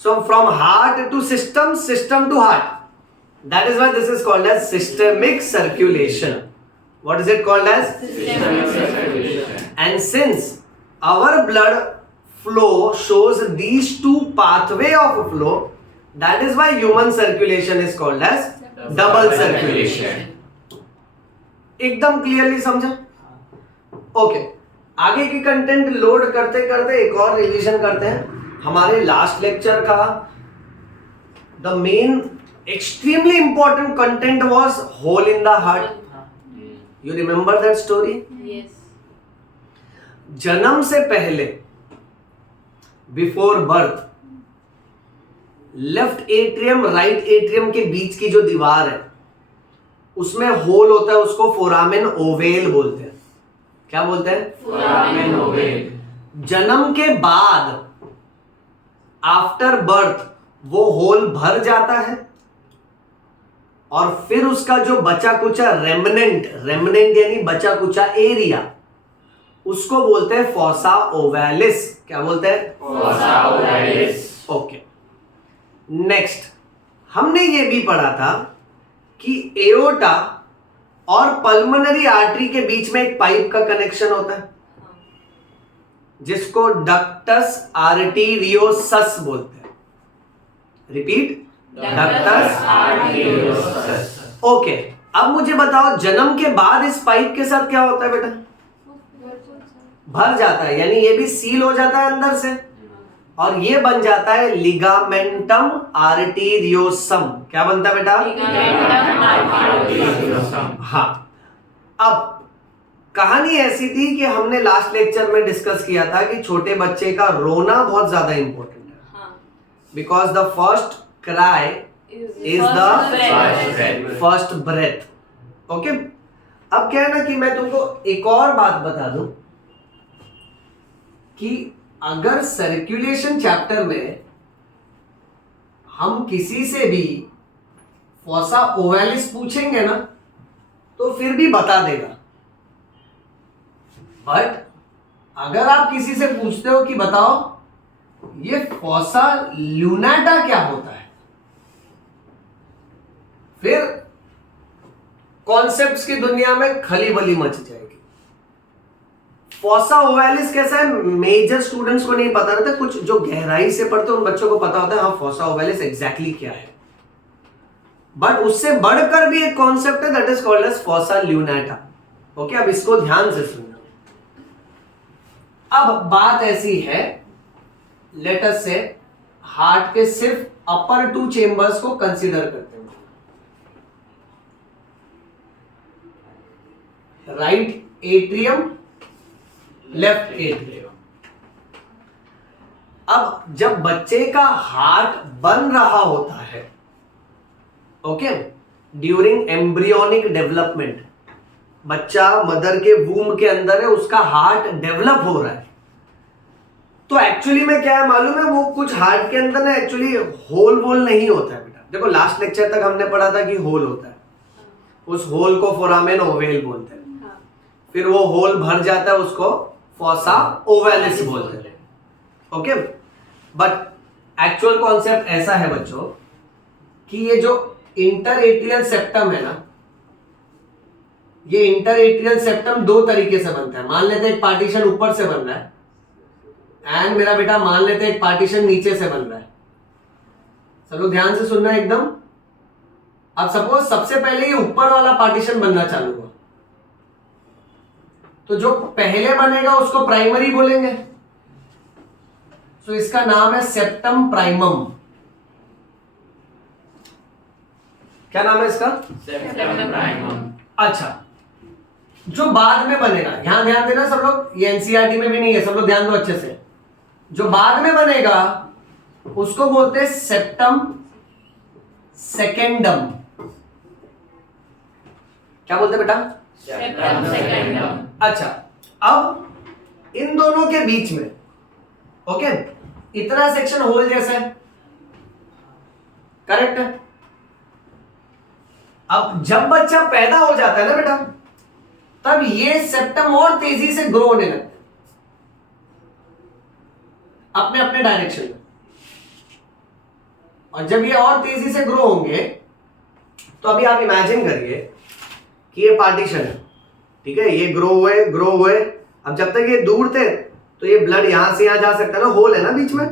So from heart to system, system to heart. That is why this is called as systemic circulation. What is it called as? Systemic circulation. And since our blood flow shows these two pathway of flow, that is why human circulation is called as double circulation. एकदम clearly समझा? Okay, आगे की content load करते करते एक और revision करते हैं हमारे लास्ट लेक्चर का। The main extremely important content was hole in the heart. You remember that story? Yes. जन्म से पहले, before birth, left atrium right atrium के बीच की जो दीवार है उसमें होल होता है, उसको फोरामेन ओवेल बोलते हैं। क्या बोलते हैं? Foramen oval. जन्म के बाद, आफ्टर बर्थ, वो होल भर जाता है और फिर उसका जो बचा कुचा रेमनेंट यानी बचा कुचा एरिया, उसको बोलते हैं फॉसा ओवैलिस। क्या बोलते हैं? Fossa ovalis. ओके, नेक्स्ट हमने ये भी पढ़ा था कि एओर्टा और पल्मोनरी आर्टरी के बीच में एक पाइप का कनेक्शन होता है जिसको डक्टस आर्टेरियोसस बोलते हैं। Repeat, ductus arteriosus. ओके। अब मुझे बताओ, जन्म के बाद इस पाइप के साथ क्या होता है बेटा? भर जाता है, यानी ये भी सील हो जाता है अंदर से और ये बन जाता है लिगामेंटम आर्टेरियोसम। क्या बनता है बेटा? Ligamentum arteriosum. हाँ, अब कहानी ऐसी थी कि हमने लास्ट लेक्चर में डिस्कस किया था कि छोटे बच्चे का रोना बहुत ज्यादा इंपॉर्टेंट है, because the first cry is the first breath. Okay, अब क्या है ना कि मैं तुमको एक और बात बता दूं कि अगर सर्कुलेशन चैप्टर में हम किसी से भी फॉसा ओवैलिस पूछेंगे ना तो फिर भी बता देगा, बट अगर आप किसी से पूछते हो कि बताओ ये फॉसा ल्यूनाटा क्या होता है, फिर कॉन्सेप्ट्स की दुनिया में खलीबली मच जाएगी। फॉसा ओवैलिस कैसा है, मेजर स्टूडेंट्स को नहीं पता रहता, कुछ जो गहराई से पढ़ते हैं उन बच्चों को पता होता है हाँ फॉसा ओवैलिस एग्जैक्टली क्या है, बट उससे बढ़कर भी एक कॉन्सेप्ट है that is called as fossa lunata. Okay, अब इसको ध्यान से सुनना। अब बात ऐसी है, लेट अस से हार्ट के सिर्फ अपर 2 चेंबर्स को कंसीडर करते हैं, राइट एट्रियम, लेफ्ट एट्रियम। अब जब बच्चे का हार्ट बन रहा होता है, ओके, ड्यूरिंग एम्ब्रियोनिक डेवलपमेंट, बच्चा मदर के वूम के अंदर है, उसका हार्ट डेवलप हो रहा है, तो एक्चुअली में क्या है मालूम है, वो कुछ हार्ट के अंदर ना एक्चुअली होल वोल नहीं होता है बेटा। देखो लास्ट लेक्चर तक हमने पढ़ा था कि होल होता है, उस होल को फोरामेन ओवेल बोलते हैं, फिर वो होल भर जाता है, उसको फॉसा ओवैलिस बोलते हैं। ओके, बट एक्चुअल कॉन्सेप्ट ऐसा है बच्चों कि ये जो इंटरएट्रियल सेप्टम है ना, ये इंटरएट्रियल सेप्टम दो तरीके से बनता है। मान लेते हैं एक पार्टीशन ऊपर से बन रहा है एंड मेरा बेटा मान लेते हैं एक पार्टीशन नीचे से बन रहा है। सब लोग ध्यान से सुनना एकदम। अब सपोज सबसे पहले ये ऊपर वाला पार्टीशन बनना चालू हुआ, तो जो पहले बनेगा उसको प्राइमरी बोलेंगे, तो इसका नाम है सेप्टम प्राइमम। क्या नाम है इसका? Septum primum. अच्छा, जो बाद में बनेगा, यहां ध्यान देना सब लोग, ये एनसीईआरटी में भी नहीं है, सब लोग ध्यान दो अच्छे से। जो बाद में बनेगा उसको बोलते हैं सेप्टम सेकेंडम। क्या बोलते हैं बेटा? Septum secundum. अच्छा, अब इन दोनों के बीच में ओके इतना सेक्शन होल जैसा है, करेक्ट है। अब जब बच्चा पैदा हो जाता है ना बेटा, तब ये सेप्टम और तेजी से ग्रो होने लगता है अपने अपने डायरेक्शन में, और जब ये और तेजी से ग्रो होंगे तो अभी आप इमेजिन करिए कि ये पार्टीशन है, ठीक है, ये ग्रो हुए। अब जब तक ये दूर थे तो ये ब्लड यहां से यहां जा सकता है ना, होल है ना बीच में,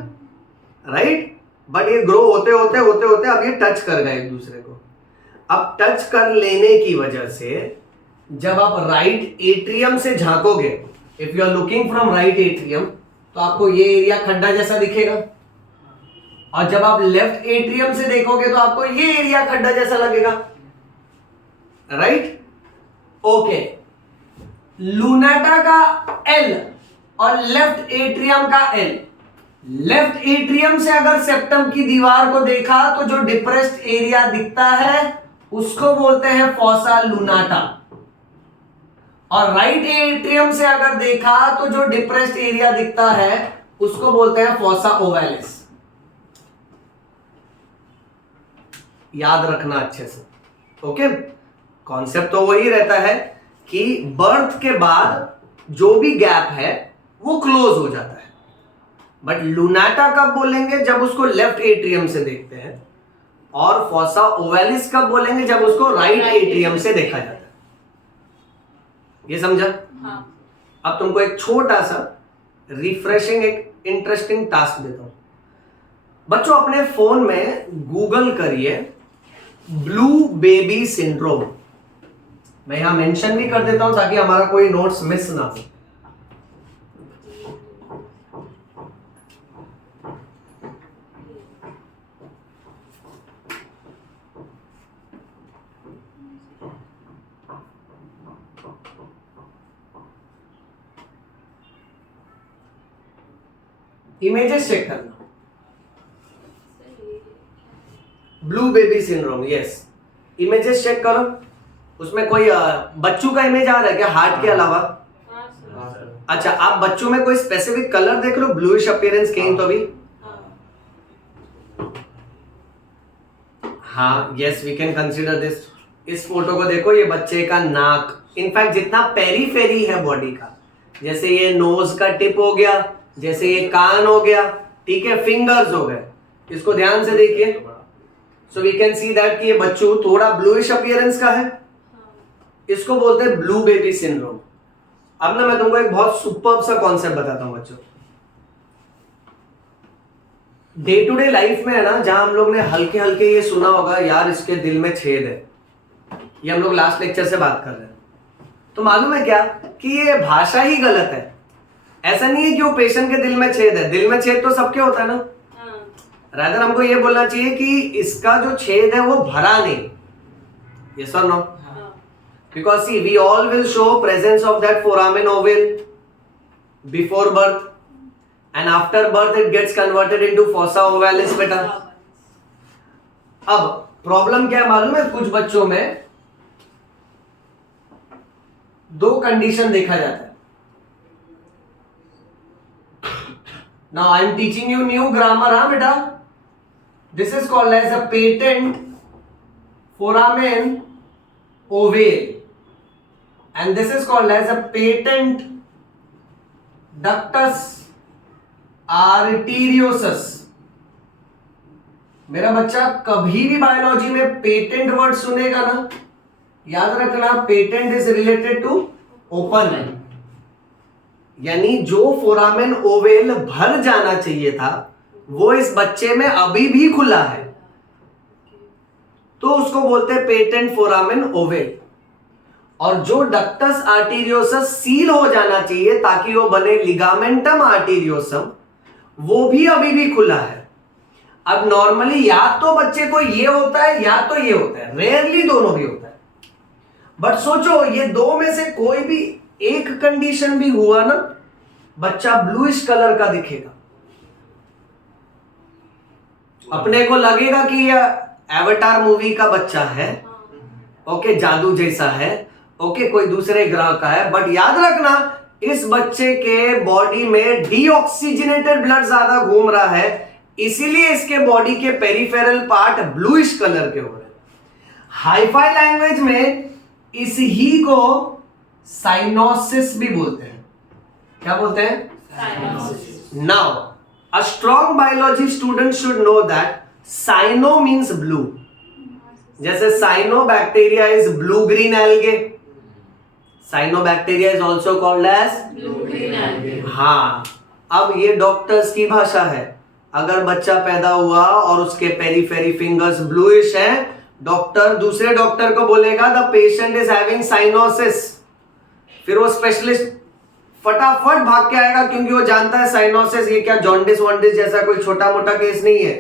राइट। बट ये ग्रो होते होते अब ये टच कर गए एक दूसरे को। अब टच कर लेने की वजह से जब आप राइट एट्रियम से झांकोगे, if you are looking from right atrium, तो आपको ये एरिया खड्डा जैसा दिखेगा, और जब आप लेफ्ट एट्रियम से देखोगे तो आपको ये एरिया खड्डा जैसा लगेगा, राइट। ओके, लूनाटा का एल और लेफ्ट एट्रियम का एल। लेफ्ट एट्रियम से अगर सेप्टम की दीवार को देखा तो जो डिप्रेस्ड एरिया दिखता है उसको बोलते हैं फॉसा लूनाटा, और राइट एट्रियम से अगर देखा तो जो डिप्रेस्ड एरिया दिखता है उसको बोलते हैं फॉसा ओवैलिस। याद रखना अच्छे से, ओके। कॉन्सेप्ट तो वही रहता है कि बर्थ के बाद जो भी गैप है वो क्लोज हो जाता है, बट लूनाटा कब बोलेंगे? जब उसको लेफ्ट एट्रियम से देखते हैं, और फॉसा ओवैलिस कब बोलेंगे? जब उसको राइट एट्रियम से देखा जाता है। ये समझा? हाँ। अब तुमको एक छोटा सा रिफ्रेशिंग एक इंटरेस्टिंग टास्क देता हूं। बच्चों अपने फोन में गूगल करिए ब्लू बेबी सिंड्रोम। मैं यहां मेंशन भी कर देता हूं ताकि हमारा कोई नोट्स मिस ना हो। इमेजेस चेक करना, blue baby syndrome, yes. Images check करो, उसमें कोई बच्चों का इमेज आ रहा है क्या हार्ट के अलावा? अच्छा, आप बच्चों में कोई स्पेसिफिक कलर देख लो, ब्लूइश अपीयरेंस कहीं तो भी? हाँ, yes, we can consider this. इस फोटो को देखो, ये बच्चे का नाक, इनफैक्ट जितना पेरीफेरी है बॉडी का, जैसे ये नोज का टिप हो गया, जैसे ये कान हो गया, ठीक है, फिंगर्स हो गए, इसको ध्यान से देखिए। So we can see that कि ये बच्चों थोड़ा ब्लूइश अपीयरेंस का है, इसको बोलते हैं ब्लू बेबी सिंड्रोम। अब ना मैं तुमको एक बहुत सुपर्ब सा कॉन्सेप्ट बताता हूं बच्चों। डे टू डे लाइफ में है ना, जहां हम लोग ने हल्के हल्के ये सुना होगा यार इसके दिल में छेद है, ये हम लोग लास्ट लेक्चर से बात कर रहे हैं, तो मालूम है क्या कि ये भाषा ही गलत है। ऐसा नहीं है कि वो पेशेंट के दिल में छेद है, दिल में छेद तो सबके होता है ना। रादर हमको ये बोलना चाहिए कि इसका जो छेद है वो भरा नहीं। यस और no? Because see, we all will show presence of that foramen ovale before birth, and after birth it gets converted into fossa ovalis बेटा। अब प्रॉब्लम क्या है मालूम है? कुछ बच्चों में दो कंडीशन देखा जाता है। Now I am teaching you new grammar, हाँ बेटा। This is called as a patent foramen ovale, and this is called as a patent ductus arteriosus, मेरा बच्चा कभी भी बायोलॉजी में पेटेंट वर्ड सुनेगा ना, याद रखना patent is related to open, यानी जो फोरामेन ओवेल भर जाना चाहिए था वो इस बच्चे में अभी भी खुला है, तो उसको बोलते हैं पेटेंट फोरामेन ओवेल। और जो डक्टस आर्टीरियोसस सील हो जाना चाहिए ताकि वो बने लिगामेंटम आर्टीरियोसम, वो भी अभी भी खुला है। अब नॉर्मली या तो बच्चे को ये होता है या तो ये होता है, रेयरली दोनों भी होता है। बट सोचो ये दो में से कोई भी एक कंडीशन भी हुआ ना, बच्चा ब्लूइश कलर का दिखेगा। अपने को लगेगा कि यह एवेटार मूवी का बच्चा है, ओके, जादू जैसा है, ओके, कोई दूसरे ग्रह का है। बट याद रखना इस बच्चे के बॉडी में डीऑक्सीजनेटेड ब्लड ज्यादा घूम रहा है, इसीलिए इसके बॉडी के पेरिफेरल पार्ट ब्लूइश कलर के हो रहे हैं। हाईफाई लैंग्वेज में इस ही को साइनोसिस भी बोलते हैं। क्या बोलते हैं? Now a strong biology student should know that cyano means blue. जैसे cyanobacteria is blue green algae, cyanobacteria is also called as blue green algae. हाँ, अब ये डॉक्टर्स की भाषा है। अगर बच्चा पैदा हुआ और उसके पेरीफेरी फिंगर्स ब्लूइश हैं, डॉक्टर दूसरे डॉक्टर को बोलेगा the patient is having cyanosis. फिर वो स्पेशलिस्ट फटाफट भाग के आएगा, क्योंकि वो जानता है साइनोसिस ये क्या जॉन्डिस वॉन्डिस जैसा कोई छोटा मोटा केस नहीं है,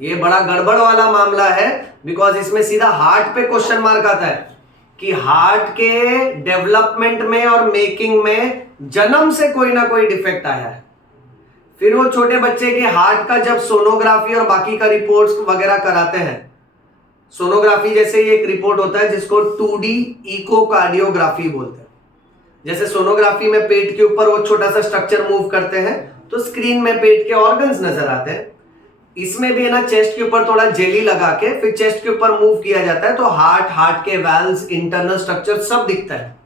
ये बड़ा गड़बड़ वाला मामला है। बिकॉज इसमें सीधा हार्ट पे क्वेश्चन मार्क आता है कि हार्ट के डेवलपमेंट में और मेकिंग में जन्म से कोई ना कोई डिफेक्ट आया है। फिर वो छोटे बच्चे के हार्ट का जब सोनोग्राफी और बाकी का रिपोर्ट्स वगैरह कराते हैं, सोनोग्राफी जैसे ये एक रिपोर्ट होता है जिसको 2D इकोकार्डियोग्राफी बोलते हैं। जैसे सोनोग्राफी में पेट के ऊपर वो छोटा सा स्ट्रक्चर मूव करते हैं तो स्क्रीन में पेट के ऑर्गन्स नजर आते हैं। इसमें भी ना चेस्ट के ऊपर थोड़ा जेली लगा के फिर चेस्ट के ऊपर मूव किया जाता है, तो हार्ट के वेल्व्स, इंटरनल स्ट्रक्चर सब दिखता है।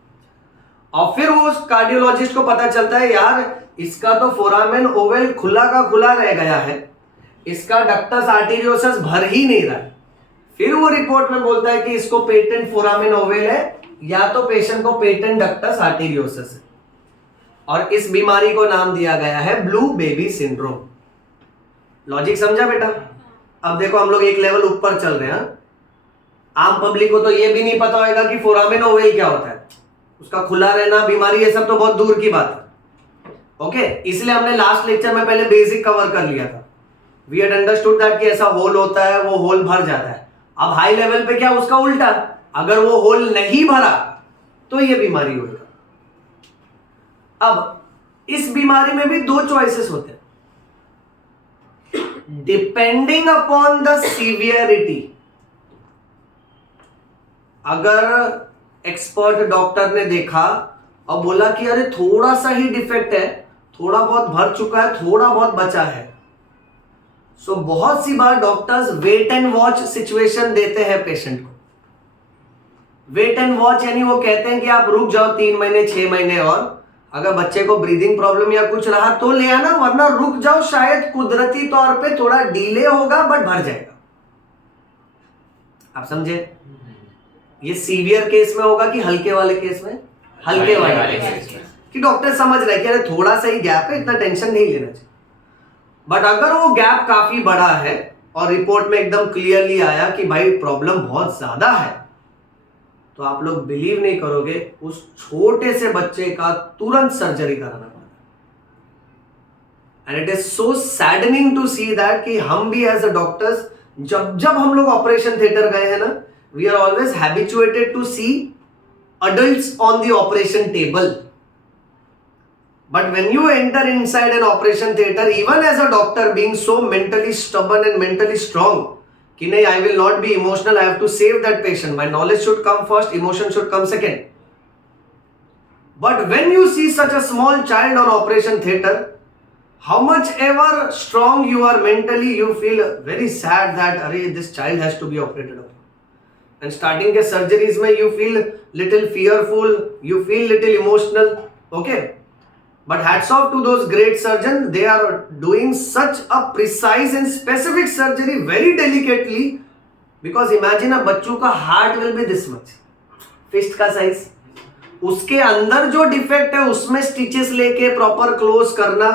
और फिर वो कार्डियोलॉजिस्ट को पता चलता है यार इसका तो फोरामेन ओवेल खुला का खुला रह गया है, इसका डक्टस आर्टीरियोसस भर ही नहीं रहा। फिर वो रिपोर्ट में बोलता है कि इसको पेटेंट फोरामेन ओवेल है या तो पेशेंट को पेटेंट डक्टस आर्टीरियोसस है। और इस बीमारी को नाम दिया गया है ब्लू बेबी सिंड्रोम। लॉजिक समझा बेटा? अब देखो हम लोग एक लेवल ऊपर चल रहे हैं। आम पब्लिक को तो ये भी नहीं पता होगा कि फोरामेन ओवेल क्या होता है, उसका खुला रहना, बीमारी, ये सब तो बहुत दूर की बात है। ओके, इसलिए हमने लास्ट लेक्चर में पहले बेसिक कवर कर लिया था। वी हैड अंडरस्टूड दैट कि ऐसा होल होता है, वो होल भर जाता है। अब हाई लेवल पे क्या उसका उल्टा, अगर वो होल नहीं भरा तो ये बीमारी होगा। अब इस बीमारी में भी दो चॉइसेस होते हैं डिपेंडिंग अपॉन द सीवियरिटी। अगर एक्सपर्ट डॉक्टर ने देखा और बोला कि अरे थोड़ा सा ही डिफेक्ट है, थोड़ा बहुत भर चुका है, थोड़ा बहुत बचा है, सो बहुत सी बार doctors wait and watch situation देते हैं पेशेंट को। वेट एंड वॉच यानी वो कहते हैं कि आप रुक जाओ 3 महीने 6 महीने और, अगर बच्चे को ब्रीदिंग प्रॉब्लम या कुछ रहा तो ले आना, वरना रुक जाओ, शायद कुदरती तौर पे थोड़ा डिले होगा बट भर जाएगा। आप समझे? ये सीवियर केस में होगा कि हल्के वाले केस में? हल्के वाले केस में, कि डॉक्टर समझ रहे कि अरे थोड़ा सा ही गैप है, इतना टेंशन नहीं लेना चाहिए। बट अगर वो गैप काफी बड़ा है और रिपोर्ट में एकदम क्लियरली आया कि भाई प्रॉब्लम बहुत ज्यादा है, तो आप लोग बिलीव नहीं करोगे, उस छोटे से बच्चे का तुरंत सर्जरी कराना पड़ता है। And it is so saddening to see that कि हम भी एज अ डॉक्टर्स जब हम लोग ऑपरेशन थिएटर गए हैं ना, we are always habituated to see adults on the operation table. But when you enter inside an operation theater, even as a doctor being so mentally stubborn and mentally strong, कि नहीं, I will not be emotional, I have to save that patient, my knowledge should come first, emotion should come second. But when you see such a small child on operation theater, how much ever strong you are mentally, you feel very sad that अरे this child has to be operated on. And starting के surgeries में you feel little fearful, you feel little emotional, okay? But hats off to those great surgeons. They are doing such a precise and specific surgery very delicately. Because imagine a बच्चों का heart will be this much, fist का size. उसके अंदर जो defect है उसमें stitches लेके proper close करना.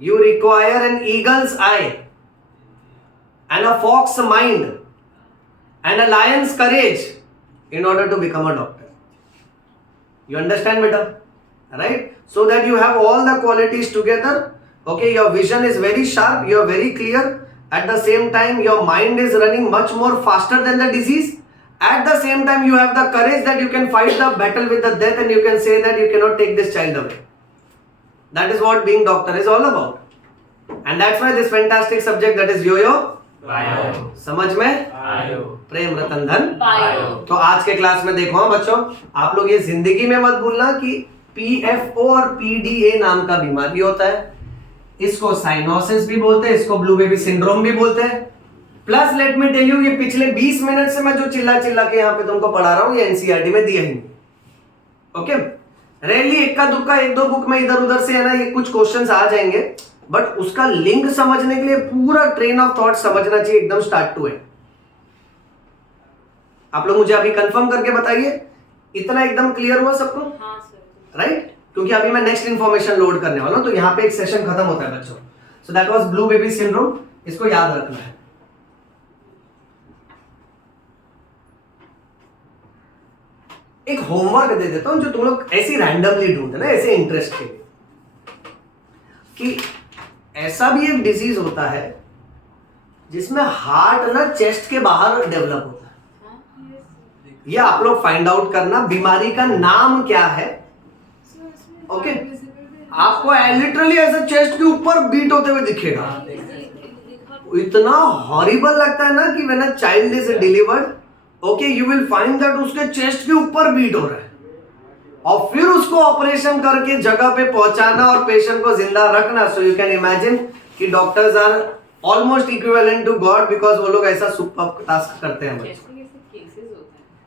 You require an eagle's eye and a fox mind and a lion's courage in order to become a doctor. You understand, beta? Right? So that you have all the qualities together. Okay, your vision is very sharp, you are very clear. At the same time, your mind is running much more faster than the disease. At the same time, you have the courage that you can fight the battle with the death and you can say that you cannot take this child away. That is what being doctor is all about. And that's why this fantastic subject that is yo-yo. Bio. समझ में? Bio. Prem Ratan Dhan. Bio. तो आज के class में देखो हाँ बच्चों, आप लोग ये जिंदगी में मत भूलना कि PFO और PDA नाम का बीमारी होता है. इसको साइनोसिस भी बोलते हैं, इसको ब्लू बेबी सिंड्रोम भी बोलते हैं. Plus let me tell you, ये पिछले 20 मिनट से मैं जो चिल्ला चिल्ला के यहाँ पे तुमको पढ़ा रहा हूँ ये एनसीईआरटी में दिया ही नहीं. ओके, रेयरली इक्का दुक्का एक दो बुक में इधर उधर से है ना ये कुछ क्वेश्चंस आ जाएंगे, बट उसका लिंक समझने के लिए पूरा ट्रेन ऑफ थॉट समझना चाहिए एकदम स्टार्ट टू एंड. आप लोग मुझे अभी कंफर्म करके बताइए, इतना एकदम क्लियर हुआ सबको? हाँ सर. राइट? क्योंकि अभी मैं नेक्स्ट इंफॉर्मेशन लोड करने वाला हूं, तो यहाँ पे एक सेशन खत्म होता है बच्चों. So that was blue baby syndrome, इसको याद रखना है. एक होमवर्क दे देता हूं जो तुम लोग ऐसे रैंडमली ढूंढते ना, ऐसे इंटरेस्ट के लिए, कि ऐसा भी एक डिजीज होता है जिसमें हार्ट ना चेस्ट के बाहर डेवलप होता है. ये आप लोग फाइंड आउट करना, बीमारी का नाम क्या है. ओके, आपको लिटरली ऐसे चेस्ट के ऊपर बीट होते हुए दिखेगा. इतना हॉरिबल लगता है ना कि when a child is delivered, okay, you will find that उसके चेस्ट के ऊपर बीट हो रहा है, और फिर उसको ऑपरेशन करके जगह पे पहुंचाना और पेशेंट को जिंदा रखना. सो यू कैन इमेजिन कि doctors are almost equivalent to God, because वो लोग ऐसा सुपर टास्क करते हैं.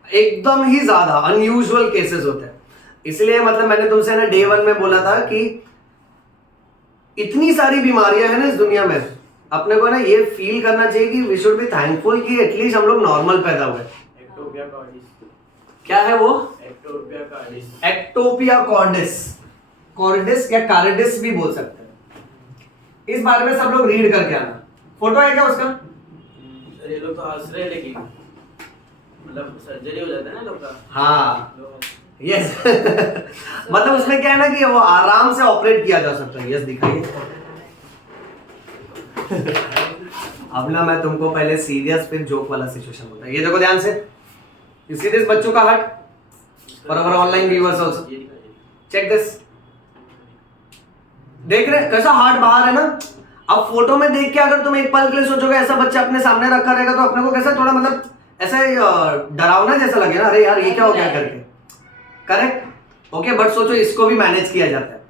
एकदम ही ज्यादा अनयूजुअल केसेस होते हैं. इसलिए मतलब मैंने तुमसे ना डे 1 में बोला था कि इतनी सारी बीमारियां हैं ना इस दुनिया में, अपने को ना ये फील करना चाहिए कि वी शुड बी थैंकफुल कि एटलीस्ट हम लोग नॉर्मल पैदा हुए. क्या है वो? एक्टोपिया कॉर्डिस, कॉर्डिस या कार्डिस भी बोल सकते हैं. इस बारे में सब लोग रीड करके आना. फोटो है क्या उसका? ये लोग तो हंस रहे, लेकिन मतलब सर्जरी हो जाता है ना लोग का. हाँ, यस. मतलब उसमें क्या है ना कि वो आराम से ऑपरेट किया जा सकता है. यस, दिखाइए. अब ना मैं तुमको पहले सीरियस फिर जोक वाला सिचुएशन बोलता है. ये देखो ध्यान से. You see this बच्चों का heart? For our online viewers also. Check this. देख रहे कैसा हार्ट बाहर है ना. अब फोटो में देख के अगर तुम एक पल के लिए सोचोगे ऐसा बच्चा अपने सामने रखा रहेगा तो अपने को कैसा थोड़ा मतलब ऐसा डरावना जैसा लगे ना, अरे यार ये क्या हो गया करके. करेक्ट? ओके, बट सोचो इसको भी मैनेज किया जाता है.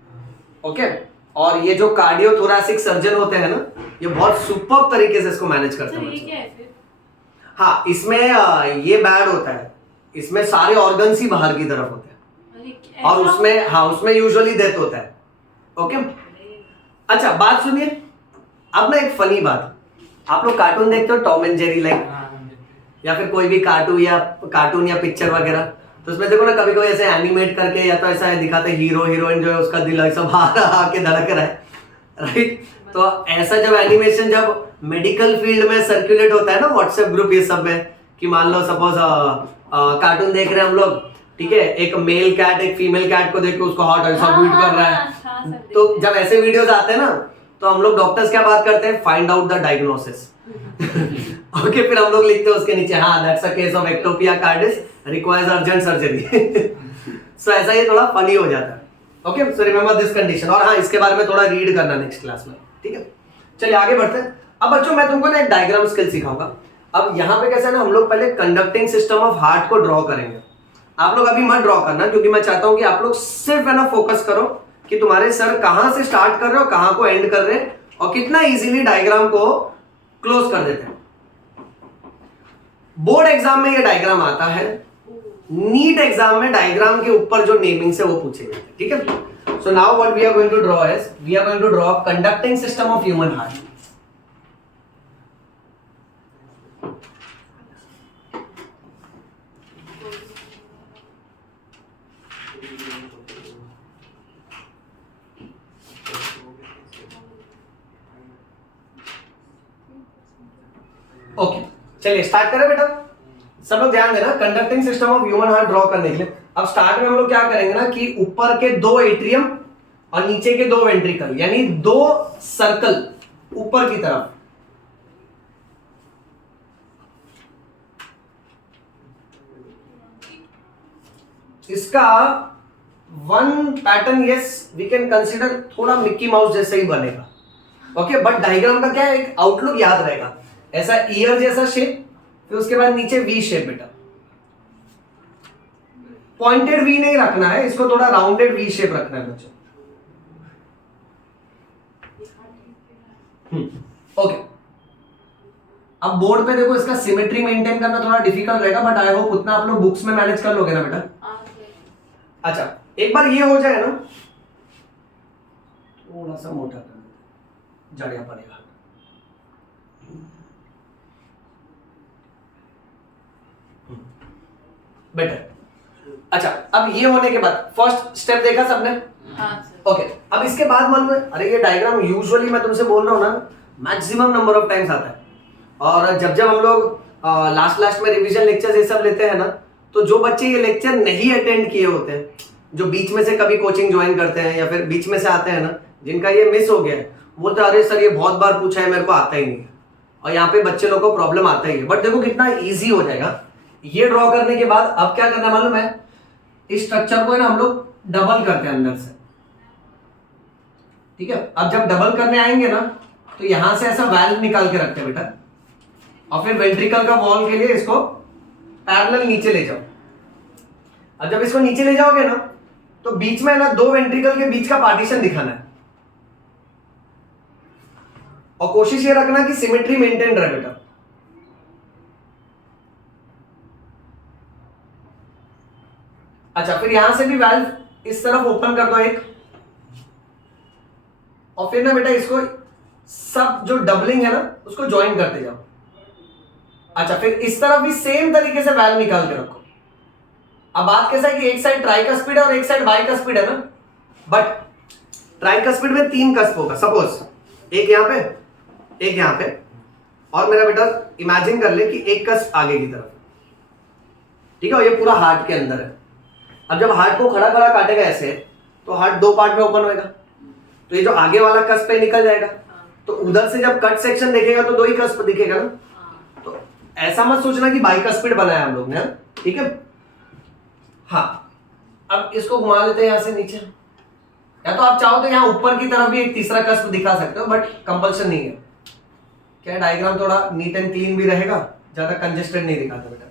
ओके, और ये जो कार्डियोथोरैसिक सर्जन होते हैं ना, ये बहुत सुपर तरीके से इसको मैनेज करते हैं. हाँ, इसमें ये बैड होता है, इसमें सारे ऑर्गन्स ही बाहर की तरफ होते हैं, और उसमें हाँ उसमें यूजुअली डेथ होता है. ओके, अच्छा बात सुनिए. अब ना एक फनी बात, आप लोग कार्टून देखते हो टॉम एंड जेरी लाइक, या फिर कोई भी कार्टून या पिक्चर वगैरह, तो उसमें देखो ना कभी कोई ऐसे एनिमेट करके या तो ऐसा दिखाते हीरो हीरोइन जो है उसका दिल ऐसा बाहर आके धड़क रहा है. राइट? तो ऐसा जब एनिमेशन जब मेडिकल फील्ड में सर्कुलेट होता है ना व्हाट्सएप ग्रुप ये सब में, कि मान लो सपोज कार्टून देख रहे हैं हम लोग, ठीक है, एक मेल कैट एक फीमेल कैट को देख के उसको हार्ट ऐसा बीट कर रहा है. तो जब ऐसे वीडियोस आते हैं ना तो हम लोग डॉक्टर्स क्या बात करते हैं, find out the diagnosis. Okay, फिर हम लोग लिखते हैं उसके नीचे, हाँ that's a case of ectopia cordis requires urgent surgery. So ऐसा ये थोड़ा फनी हो जाता है. Okay, so remember this condition. और हाँ, इसके बारे में थोड़ा रीड करना नेक्स्ट क्लास में. ठीक है, चलिए आगे बढ़ते हैं. अब बच्चों मैं तुमको ना एक डायग्राम स्किल सिखाऊंगा. अब यहाँ पे कैसा है ना, हम लोग पहले कंडक्टिंग सिस्टम ऑफ हार्ट को ड्रॉ करेंगे. आप लोग अभी मत ड्रॉ करना, क्योंकि मैं चाहता हूं कि आप लोग सिर्फ है ना फोकस करो कि तुम्हारे सर कहां से स्टार्ट कर रहे हो, कहां को एंड कर रहे हैं, और कितना इजीली डायग्राम को क्लोज कर देते हैं. बोर्ड एग्जाम में ये डायग्राम आता है, नीट एग्जाम में डायग्राम के ऊपर जो नेमिंग है वो पूछे जाते हैं. ठीक है, So now what we are going to draw is, we are going to draw a conducting system of human heart. Okay चलिए स्टार्ट करें बेटा। सब लोग ध्यान देना, conducting system of human heart draw करने के लिए अब स्टार्ट में हम लोग क्या करेंगे ना कि ऊपर के 2 एट्रियम और नीचे के 2 वेंट्रिकल, यानी 2 सर्कल ऊपर की तरफ। इसका one pattern yes we can consider थोड़ा मिक्की माउस जैसा ही बनेगा, ओके। बट डायग्राम का क्या है, एक आउटलुक याद रहेगा, ऐसा ईयर जैसा शेप, फिर उसके बाद नीचे वी शेप बेटा। पॉइंटेड वी नहीं रखना है इसको, थोड़ा राउंडेड वी शेप रखना है बच्चों। ओके अब बोर्ड पे देखो, इसका सिमेट्री मेंटेन करना थोड़ा डिफिकल्ट रहेगा, बट आई होप उतना आप लोग बुक्स में मैनेज कर लोगे ना बेटा। अच्छा एक बार ये हो जाए ना, थोड़ा सा मोटा कर जड़िया पड़ेगा। बेटर। अच्छा अब ये होने के बाद फर्स्ट स्टेप देखा सबने? ओके अब इसके बाद मालूम है, अरे ये डायग्राम यूजुअली मैं तुमसे बोल रहा हूँ ना, मैक्सिमम नंबर ऑफ टाइम्स आता है। और जब हम लोग लास्ट में रिवीजन लेक्चर्स ये सब लेते हैं ना, तो जो बच्चे ये लेक्चर नहीं अटेंड किए होते हैं, जो बीच में से कभी कोचिंग ज्वाइन करते हैं या फिर बीच में से आते हैं ना, जिनका ये मिस हो गया है, वो तो अरे सर ये बहुत बार पूछा है, मेरे को आता ही नहीं है। और यहाँ पे बच्चे लोग को प्रॉब्लम आता ही है। बट देखो कितना ईजी हो जाएगा ये ड्रॉ करने के बाद। अब क्या करना मालूम है, इस स्ट्रक्चर को है ना हम लोग डबल करते हैं अंदर से, ठीक है। अब जब डबल करने आएंगे ना, तो यहां से ऐसा वाल्व निकाल के रखते हैं बेटा, और फिर वेंट्रिकल का वॉल के लिए इसको पैरेलल नीचे ले जाओ। अब जब इसको नीचे ले जाओगे ना, तो बीच में ना 2 वेंट्रिकल के बीच का पार्टीशन दिखाना है, और कोशिश ये रखना कि सिमेट्री मेंटेन रहे बेटा। अच्छा फिर यहां से भी वाल्व इस तरफ ओपन कर दो एक, और फिर ना बेटा इसको सब जो डबलिंग है ना उसको ज्वाइन करते जाओ। अच्छा फिर इस तरफ भी सेम तरीके से वाल्व निकाल के रखो। अब बात कैसा है कि एक साइड ट्राइकस्पिड है और एक साइड बाइकस्पिड है ना, बट ट्राइकस्पिड में 3 कस्प होगा, सपोज एक यहां पे, एक यहां पे, और मेरा बेटा इमेजिन कर ले कि एक कस्प आगे की तरफ, ठीक है। और ये पूरा हार्ट के अंदर है। अब जब हार्ट को खड़ा खड़ा काटेगा ऐसे, तो हार्ट 2 पार्ट में ओपन होएगा, तो ये जो आगे वाला कस्प पे निकल जाएगा, तो उधर से जब कट सेक्शन देखेगा तो 2 ही कस्प दिखेगा ना। तो ऐसा मत सोचना कि बाइकस्पिड बनाया हम लोग ने, ठीक है। हाँ अब इसको घुमा लेते हैं यहां से नीचे, या तो आप चाहो तो यहाँ ऊपर की तरफ भी एक तीसरा कस्प दिखा सकते हो, बट कंपल्सन नहीं है। क्या डायग्राम थोड़ा नीट एंड क्लीन भी रहेगा, ज्यादा कंजेस्टेड नहीं दिखाता बेटा।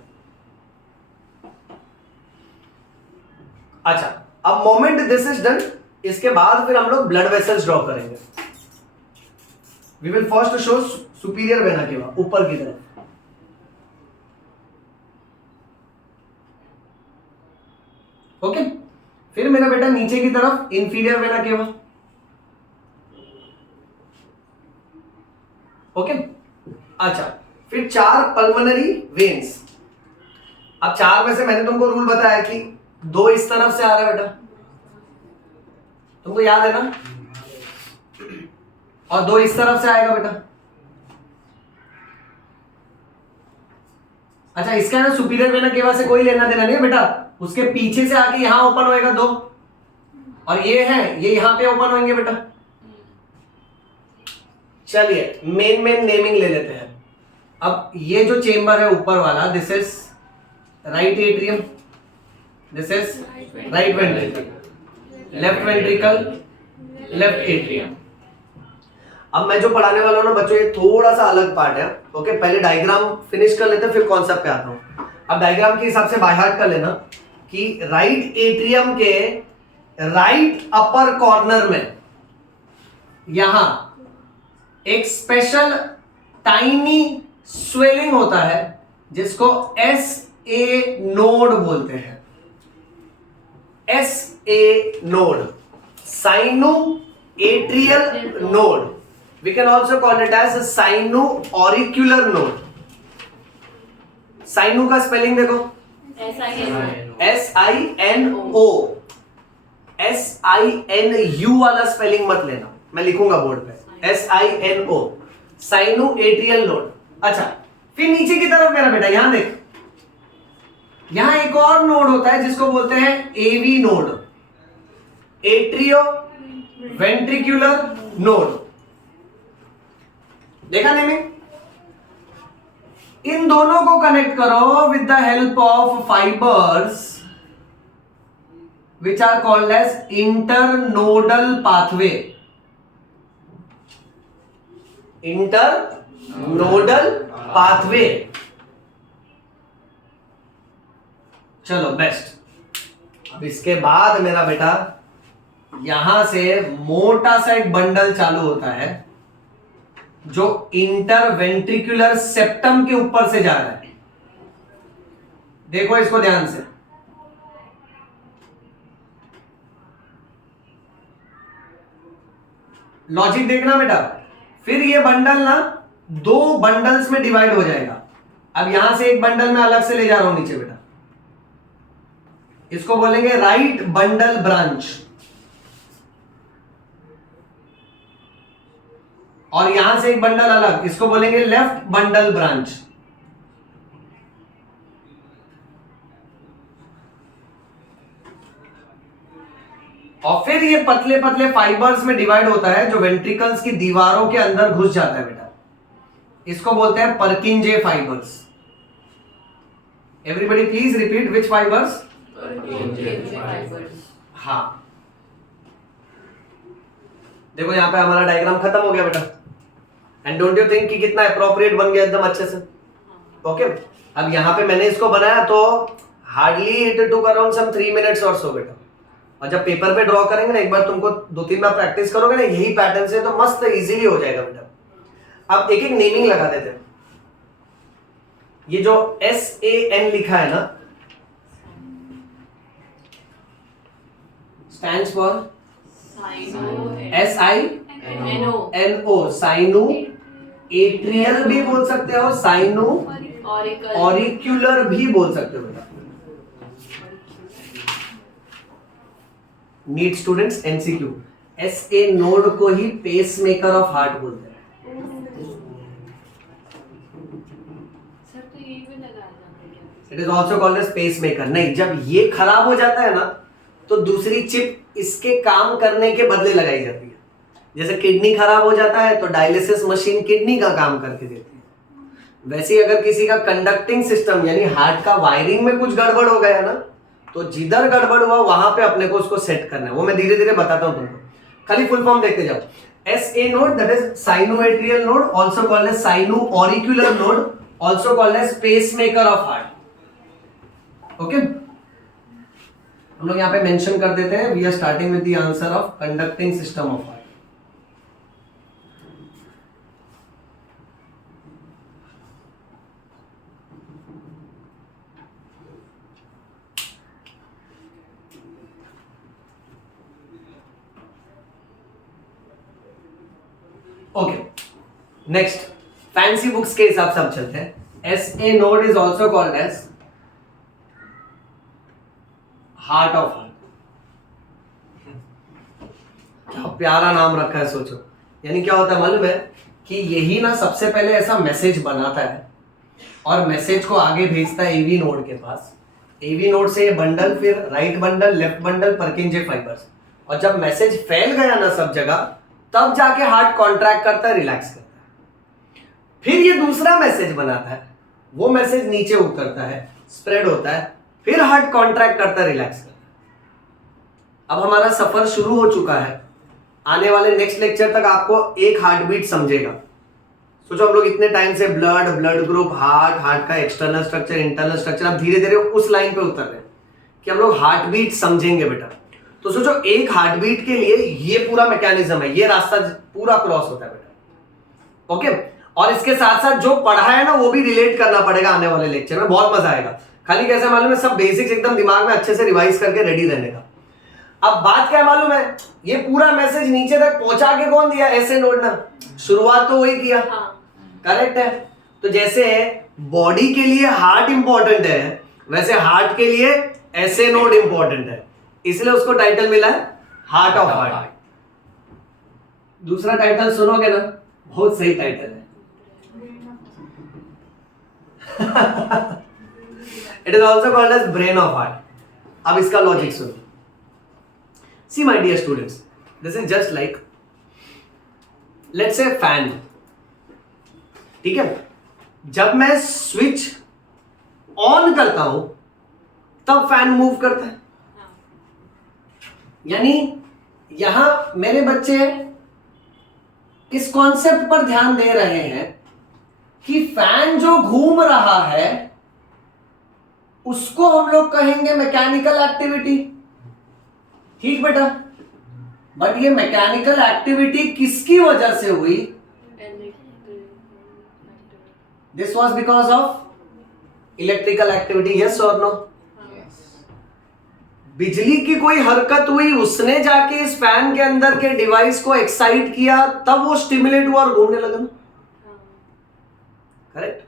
अच्छा अब मोमेंट दिस इज डन, इसके बाद फिर हम लोग ब्लड वेसल्स ड्रॉ करेंगे। We will first show superior vena cava, ऊपर की तरफ, ओके। फिर मेरा बेटा नीचे की तरफ इंफीरियर वेना केवा, ओके। अच्छा फिर 4 पल्मोनरी वेन्स। अब 4 में से मैंने तुमको रूल बताया कि 2 इस तरफ से आ रहा है बेटा, तुमको याद है ना, और 2 इस तरफ से आएगा बेटा। अच्छा इसका ना सुपीरियर वेना केवा से कोई लेना देना नहीं है बेटा, उसके पीछे से आके यहां ओपन होएगा 2, और ये है ये यहां पे ओपन होंगे बेटा। चलिए मेन नेमिंग ले लेते हैं। अब ये जो चेंबर है ऊपर वाला, this is right atrium, this is right ventricle, left ventricle, left atrium. अब मैं जो पढ़ाने वाला हूं ना बच्चों, ये थोड़ा सा अलग पार्ट है, ओके। पहले डायग्राम फिनिश कर लेते हैं, फिर कॉन्सेप्ट पे आता हूं। अब डायग्राम के हिसाब से बाय हार्ट कर लेना कि राइट एट्रियम के राइट अपर कॉर्नर में यहां एक स्पेशल टाइनी स्वेलिंग होता है, जिसको SA नोड बोलते हैं। SA node sinuatrial node. We can also call it as a sino-auricular node. Sino का स्पेलिंग देखो, SINO. SINU वाला स्पेलिंग मत लेना, मैं लिखूंगा बोर्ड पे, SINO, साइनोएट्रियल नोड. अच्छा, फिर नीचे की तरफ मेरा बेटा यहां देख, यहां एक और नोड होता है जिसको बोलते हैं AV node, atrio ventricular node. देखा नेमिंग? इन दोनों को कनेक्ट करो with the help of fibres which are called as internodal pathway. Internodal pathway. चलो बेस्ट. अब इसके बाद मेरा बेटा यहां से मोटा सा एक बंडल चालू होता है जो इंटरवेंट्रिकुलर सेप्टम के ऊपर से जा रहा है. देखो इसको ध्यान से, लॉजिक देखना बेटा. फिर ये बंडल ना दो बंडल्स में डिवाइड हो जाएगा. अब यहां से एक बंडल में अलग से ले जा रहा हूं नीचे बेटा, इसको बोलेंगे राइट बंडल ब्रांच. और यहां से एक बंडल अलग, इसको बोलेंगे लेफ्ट बंडल ब्रांच. और फिर ये पतले पतले फाइबर्स में डिवाइड होता है जो वेंट्रिकल्स की दीवारों के अंदर घुस जाता है बेटा. इसको बोलते हैं पर्किंजे fibres. Everybody please repeat which fibres. हाँ, देखो यहां पे हमारा डायग्राम खत्म हो गया बेटा. एंड डोंट यू थिंक कि कितना अप्रोप्रिएट बन गया एकदम अच्छे से. ओके, अब यहां पे मैंने इसको बनाया तो hardly it took around some 3 minutes और सो बेटा. और जब पेपर पे ड्रॉ करेंगे ना, एक बार तुमको 2-3 बार प्रैक्टिस करोगे ना यही पैटर्न से, तो मस्त इजीली हो जाएगा बेटा. अब एक एक नेमिंग लगा देते हैं. ये जो SAN लिखा है ना, stands for SINO, cyano atrial भी बोल सकते हो, साइनो ऑरिक्यूलर भी बोल सकते हो बेटा. NEET students MCQ, SA node को ही पेस मेकर ऑफ हार्ट बोलते हैं. It is also called as pacemaker. नहीं, जब ये खराब हो जाता है ना तो दूसरी चिप इसके काम करने के बदले लगाई जाती है. जैसे किडनी खराब हो जाता है तो डायलिसिस मशीन किडनी का काम करके देती है. वैसे ही अगर किसी का कंडक्टिंग सिस्टम यानी हार्ट का वायरिंग में कुछ गड़बड़ हो गया ना, तो जिधर गड़बड़ हुआ वहां पे अपने को उसको सेट करना है. वो मैं धीरे धीरे बताता हूं तुमको, खाली फुल फॉर्म देखते जाओ. SA node, that is sinoatrial node, also called as sinoauricular node, also called as pacemaker of heart. Okay, हम लोग यहां पे मेंशन कर देते हैं, we are starting with the answer of conducting system of heart. Okay, next fancy books के हिसाब से अब चलते हैं. SA node is also called as heart of heart. क्या प्यारा नाम रखा है, सोचो. यानी क्या होता है मालूम है कि यही ना सबसे पहले ऐसा मैसेज बनाता है और मैसेज को आगे भेजता है AV नोड के पास. AV नोड से ये बंडल, फिर right bundle, left bundle, पर्किंजे fibres. और जब मैसेज फैल गया ना सब जगह, तब जाके हार्ट कॉन्ट्रैक्ट करता है, रिलैक्स करता है. फिर ये दूसरा मैसेज बनाता है, वो मैसेज नीचे उतरता है, स्प्रेड होता है, फिर हार्ट कॉन्ट्रैक्ट करता है, रिलैक्स करता है. अब हमारा सफर शुरू हो चुका है. आने वाले नेक्स्ट लेक्चर तक आपको एक हार्ट बीट समझेगा. सोचो हम लोग इतने टाइम से ब्लड ग्रुप, हार्ट का एक्सटर्नल स्ट्रक्चर, इंटरनल स्ट्रक्चर, अब धीरे धीरे उस लाइन पे उतर रहे हैं कि हम लोग हार्ट बीट समझेंगे बेटा. तो सोचो एक हार्ट बीट के लिए ये पूरा मैकेनिज्म है, ये रास्ता पूरा क्रॉस होता है बेटा. ओके, और इसके साथ साथ जो पढ़ा है ना वो भी रिलेट करना पड़ेगा आने वाले लेक्चर में. बहुत मजा आएगा. खाली कैसे मालूम है, सब बेसिक्स एकदम दिमाग में अच्छे से रिवाइज करके रेडी रहने का. अब बात क्या है मालूम है, ये पूरा मैसेज नीचे तक पहुंचा के कौन दिया, ऐसे नोड ना, शुरुआत तो वही किया, करेक्ट है। तो जैसे बॉडी के लिए हार्ट इंपॉर्टेंट है, वैसे हार्ट के लिए ऐसे नोड इंपॉर्टेंट है, इसलिए उसको टाइटल मिला है हार्ट ऑफ हार्ट। दूसरा टाइटल सुनोगे ना, बहुत सही टाइटल है। It is also called as brain of heart. अब इसका लॉजिक सुनो। See my dear students, this is just like let's say fan, ठीक है। जब मैं स्विच ऑन करता हूं तब फैन मूव करता है, यानी यहां मेरे बच्चे इस कॉन्सेप्ट पर ध्यान दे रहे हैं कि फैन जो घूम रहा है उसको हम लोग कहेंगे मैकेनिकल एक्टिविटी, ठीक बेटा। बट ये मैकेनिकल एक्टिविटी किसकी वजह से हुई? This was because of electrical activity, yes और नो? बिजली की कोई हरकत हुई, उसने जाके इस फैन के अंदर के डिवाइस को एक्साइट किया, तब वो स्टिमुलेट हुआ और घूमने लगा ना, करेक्ट।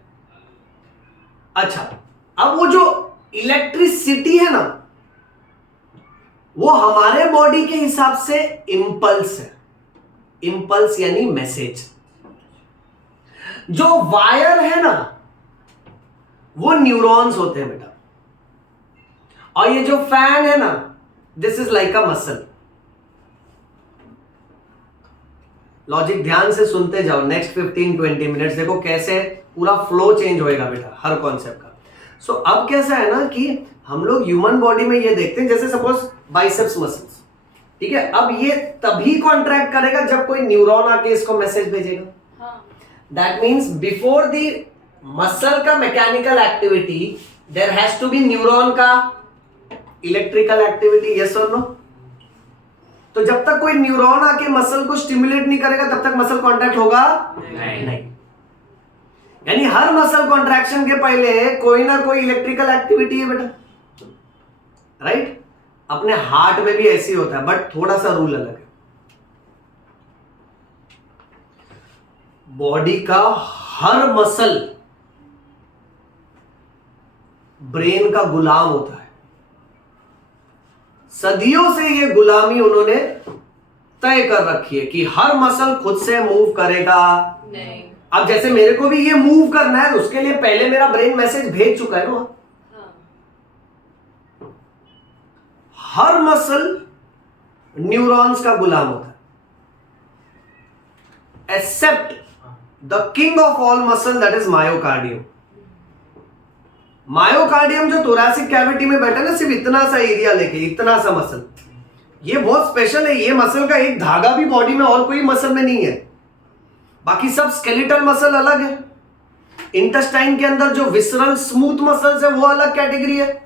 अच्छा, अब वो जो इलेक्ट्रिसिटी है ना, वो हमारे बॉडी के हिसाब से इंपल्स है। इंपल्स यानी मैसेज। जो वायर है ना, वो न्यूरॉन्स होते हैं बेटा, और ये जो फैन है ना, this is like a muscle. Logic ध्यान से सुनते जाओ, नेक्स्ट 15-20 मिनट्स देखो कैसे पूरा फ्लो चेंज होएगा बेटा हर कॉन्सेप्ट का। सो अब कैसा है ना कि हम लोग ह्यूमन बॉडी में ये देखते हैं, जैसे सपोज बाइसेप्स मसल्स, ठीक है। अब ये तभी कॉन्ट्रैक्ट करेगा जब कोई न्यूरॉन आके इसको मैसेज भेजेगा। That means before the muscle का mechanical activity there has to be neuron का इलेक्ट्रिकल एक्टिविटी, यस और नो? तो जब तक कोई न्यूरॉन आके मसल को स्टिमुलेट नहीं करेगा तब तक मसल कॉन्ट्रैक्ट होगा नहीं। यानी हर मसल कॉन्ट्रैक्शन के पहले कोई ना कोई इलेक्ट्रिकल एक्टिविटी है बेटा, राइट? अपने हार्ट में भी ऐसी होता है, बट थोड़ा सा रूल अलग है। बॉडी का हर मसल ब्रेन का गुलाम होता है। सदियों से ये गुलामी उन्होंने तय कर रखी है कि हर मसल खुद से मूव करेगा नहीं। अब जैसे मेरे को भी ये मूव करना है, उसके लिए पहले मेरा ब्रेन मैसेज भेज चुका है ना। हर मसल न्यूरॉन्स का गुलाम होता है, except the king of all muscle, that is myocardium. Myocardium जो थोरैसिक कैविटी में बैठा ना, सिर्फ इतना सा एरिया लेके, इतना सा मसल, ये बहुत स्पेशल है। ये मसल का एक धागा भी बॉडी में और कोई मसल में नहीं है। बाकी सब स्केलेटल मसल अलग है। इंटेस्टाइन के अंदर जो विसरल स्मूथ मसल्स है वो अलग कैटेगरी है,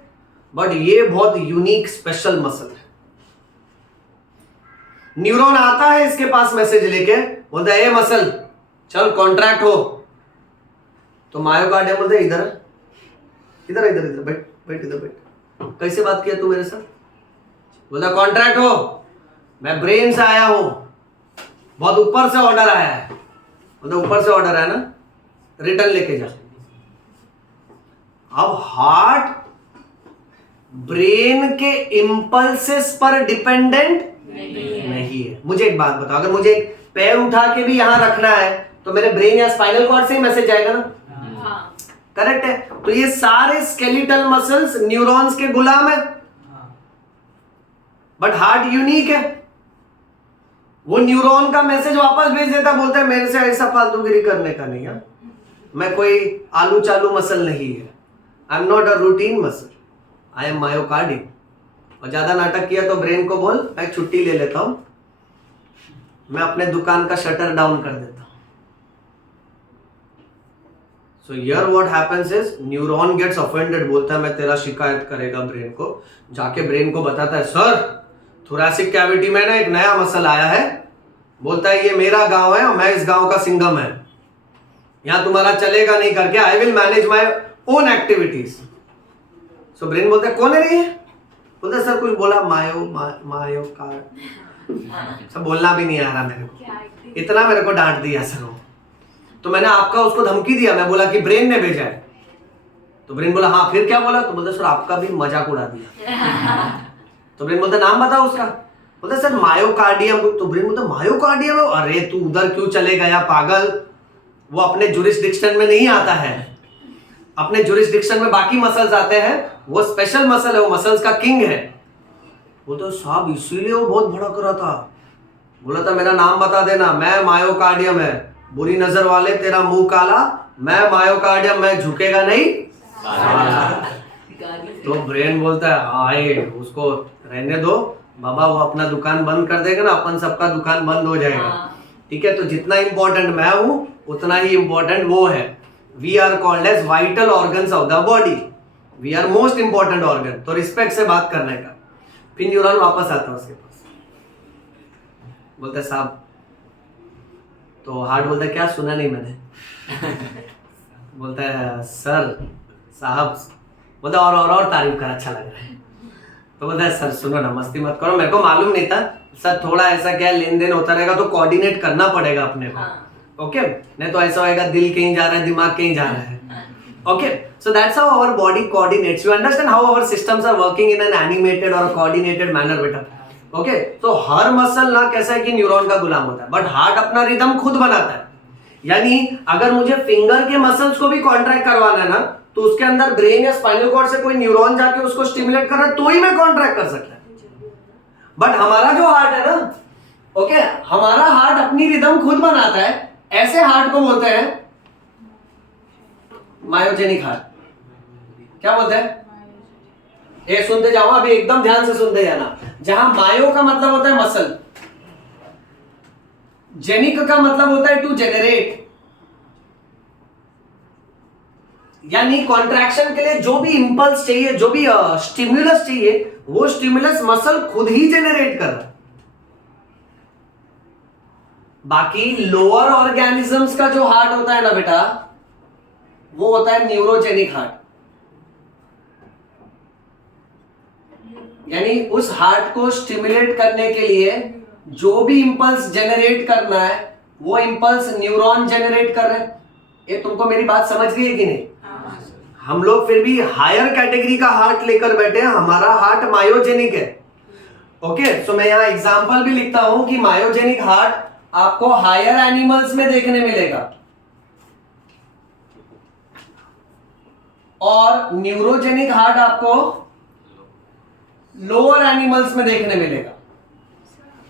बट ये बहुत यूनिक स्पेशल मसल है। न्यूरॉन आता है इसके पास मैसेज लेके, बोलता है ए मसल चल कॉन्ट्रैक्ट हो, तो मायोकार्डियम बोलते इधर इधर इधर इधर बैठ बैठ इधर बैठ। कैसे बात किया तू मेरे साथ? बोलता कॉन्ट्रैक्ट हो, मैं ब्रेन से आया हूं, बहुत ऊपर से ऑर्डर आया है। बोलता ऊपर से ऑर्डर आया ना, रिटर्न लेके जा। अब हार्ट ब्रेन के इंपल्सेस पर डिपेंडेंट नहीं है। मुझे एक बात बताओ, अगर मुझे एक पैर उठा के भी यहां रखना है तो मेरे ब्रेन या स्पाइनल कॉर्ड से ही मैसेज जाएगा ना, करेक्ट है? तो ये सारे स्केलेटल मसल्स न्यूरॉन्स के गुलाम है, बट हार्ट यूनिक है। वो न्यूरॉन का मैसेज वापस भेज देता, बोलता है मेरे से ऐसा फालतूगिरी करने का नहीं है, मैं कोई आलू चालू मसल नहीं है, I am not a routine muscle, I am myocardium. और ज्यादा नाटक किया तो ब्रेन को बोल मैं छुट्टी ले लेता हूं, मैं अपने दुकान का शटर डाउन कर देता हूं। So here what happens is neuron gets offended, बोलता है मैं तेरा शिकायत करेगा ब्रेन को, जाके ब्रेन को बताता है सर थोरैसिक कैविटी में ना एक नया मसल आया है, बोलता है ये मेरा गांव है और मैं इस गांव का सिंघम है, यहां तुम्हारा चलेगा नहीं करके I will manage my own activities. So brain बोलता है कौन है रे, बोलते सर कुछ बोला मायो कार्ड, सब बोलना भी नहीं आ रहा मेरे को, इतना मेरे को डांट दिया सर वो। तो मैंने आपका उसको धमकी दिया, मैं बोला कि ब्रेन ने भेजा है। तो ब्रेन बोला हाँ फिर क्या बोला? तो बोलते सर आपका भी मजाक उड़ा दिया। तो ब्रेन बोलता नाम बताओ उसका। बोलते सर मायोकार्डियम। तो ब्रेन बोलता मायोकार्डियम? अरे तू उधर क्यों चले गया पागल, वो अपने जुरिस्डिक्शन में नहीं आता है, अपने जुरिस्डिक्शन में बाकी मसल्स आते हैं, वो स्पेशल मसल है, वो मसल्स का किंग है। वो तो साहब इसीलिए वो बहुत भड़क रहा था, बोला था मेरा नाम बता देना, मैं मायोकार्डियम है, बुरी नजर वाले तेरा मुंह काला, मैं मायोकार्डियम, मैं झुकेगा नहीं। तो ब्रेन बोलता है आए उसको रहने दो बाबा, वो अपना दुकान बंद कर देगा ना, अपन सबका दुकान बंद हो जाएगा। ठीक है, तो जितना इंपॉर्टेंट मैं हूं उतना ही इंपॉर्टेंट वो है। We are called as vital organs of the body, we are most important organ. तो रिस्पेक्ट से बात करने का। फिर न्यूरॉन वापस आता है उसके पास, बोलते साहब, तो हार्ट बोलता है क्या सुना नहीं मैंने। बोलता है सर साहब, बोलता और तारीफ कर, अच्छा लग रहा है। तो बोलता है सर सुनो ना, मस्ती मत करो, मेरे को मालूम नहीं था सर, थोड़ा ऐसा क्या लेन देन होता रहेगा तो कोऑर्डिनेट करना पड़ेगा अपने को। ओके, नहीं तो ऐसा होएगा दिल कहीं जा रहा है दिमाग कहीं जा रहा है। Okay, so that's how our body coordinates. You understand how our systems are working in an animated or a coordinated manner, बेटा। ओके, तो हर मसल ना कैसा है कि न्यूरॉन का गुलाम होता है, बट हार्ट अपना रिदम खुद बनाता है। यानी अगर मुझे फिंगर के मसल्स को भी कॉन्ट्रैक्ट करवाना है ना, तो उसके अंदर ब्रेन या स्पाइनल कॉर्ड से कोई न्यूरॉन जाके उसको स्टिमुलेट कर रहा है तो ही मैं कॉन्ट्रैक्ट कर सकता है। बट हमारा जो हार्ट है ना, ओके, हमारा हार्ट अपनी रिदम खुद बनाता है। ऐसे हार्ट को बोलते हैं मायोजेनिक हार्ट। क्या बोलते हैं? ये सुनते जाओ अभी, एकदम ध्यान से सुनते जाना। जहां मायो का मतलब होता है मसल, जेनिक का मतलब होता है टू जेनरेट, यानी कॉन्ट्रैक्शन के लिए जो भी इंपल्स चाहिए, जो भी स्टिम्युलस चाहिए, वो स्टिम्युलस मसल खुद ही जेनरेट कर रहा है। बाकी लोअर ऑर्गेनिजम्स का जो हार्ट होता है ना बेटा, वो होता है न्यूरोजेनिक हार्ट। यानी उस हार्ट को स्टिमुलेट करने के लिए जो भी इंपल्स जनरेट करना है, वो इंपल्स न्यूरॉन जनरेट कर रहे हैं। ये तुमको मेरी बात समझ गई है कि नहीं? हम लोग फिर भी हायर कैटेगरी का हार्ट लेकर बैठे हैं, हमारा हार्ट मायोजेनिक है। ओके, सो मैं यहां एग्जांपल भी लिखता हूं कि मायोजेनिक हार्ट आपको हायर एनिमल्स में देखने मिलेगा और न्यूरोजेनिक हार्ट आपको लोअर एनिमल्स में देखने मिलेगा।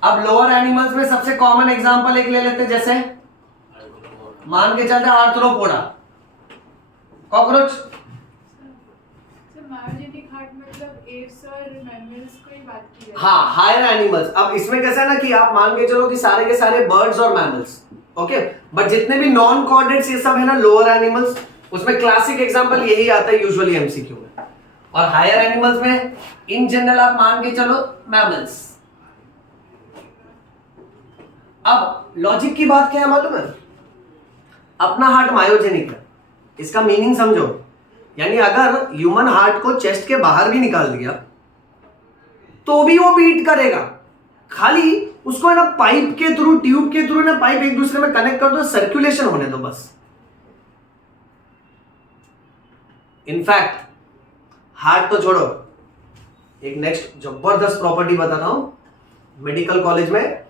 अब लोअर एनिमल्स में सबसे कॉमन एग्जांपल एक ले लेते हैं, जैसे मान के चलते आर्थ्रोपोडा, कॉकरोच। मायोजेनिक हार्ट मतलब एप्स और मैमल्स को ही बात की है। हाँ, हायर एनिमल्स। अब इसमें कैसा है ना कि आप मान के चलो कि सारे के सारे बर्ड्स और मैमल्स, ओके, बट जितने भी नॉन कॉर्डेट्स ये सब है ना लोअर एनिमल्स, उसमें क्लासिक एग्जांपल यही आता है यूजुअली एमसीक्यू में। और हायर एनिमल्स में इन जनरल आप मान के चलो मैमल्स। अब लॉजिक की बात क्या है मालूम है? अपना हार्ट मायोजेनिक है, इसका मीनिंग समझो। यानी अगर ह्यूमन हार्ट को चेस्ट के बाहर भी निकाल दिया तो भी वो बीट करेगा, खाली उसको है ना पाइप के थ्रू, ट्यूब के थ्रू ना, पाइप एक दूसरे में कनेक्ट कर दो, सर्कुलेशन होने दो बस। इनफैक्ट हार्ट तो छोड़ो, एक नेक्स्ट जबरदस्त प्रॉपर्टी बताता हूं। मेडिकल कॉलेज में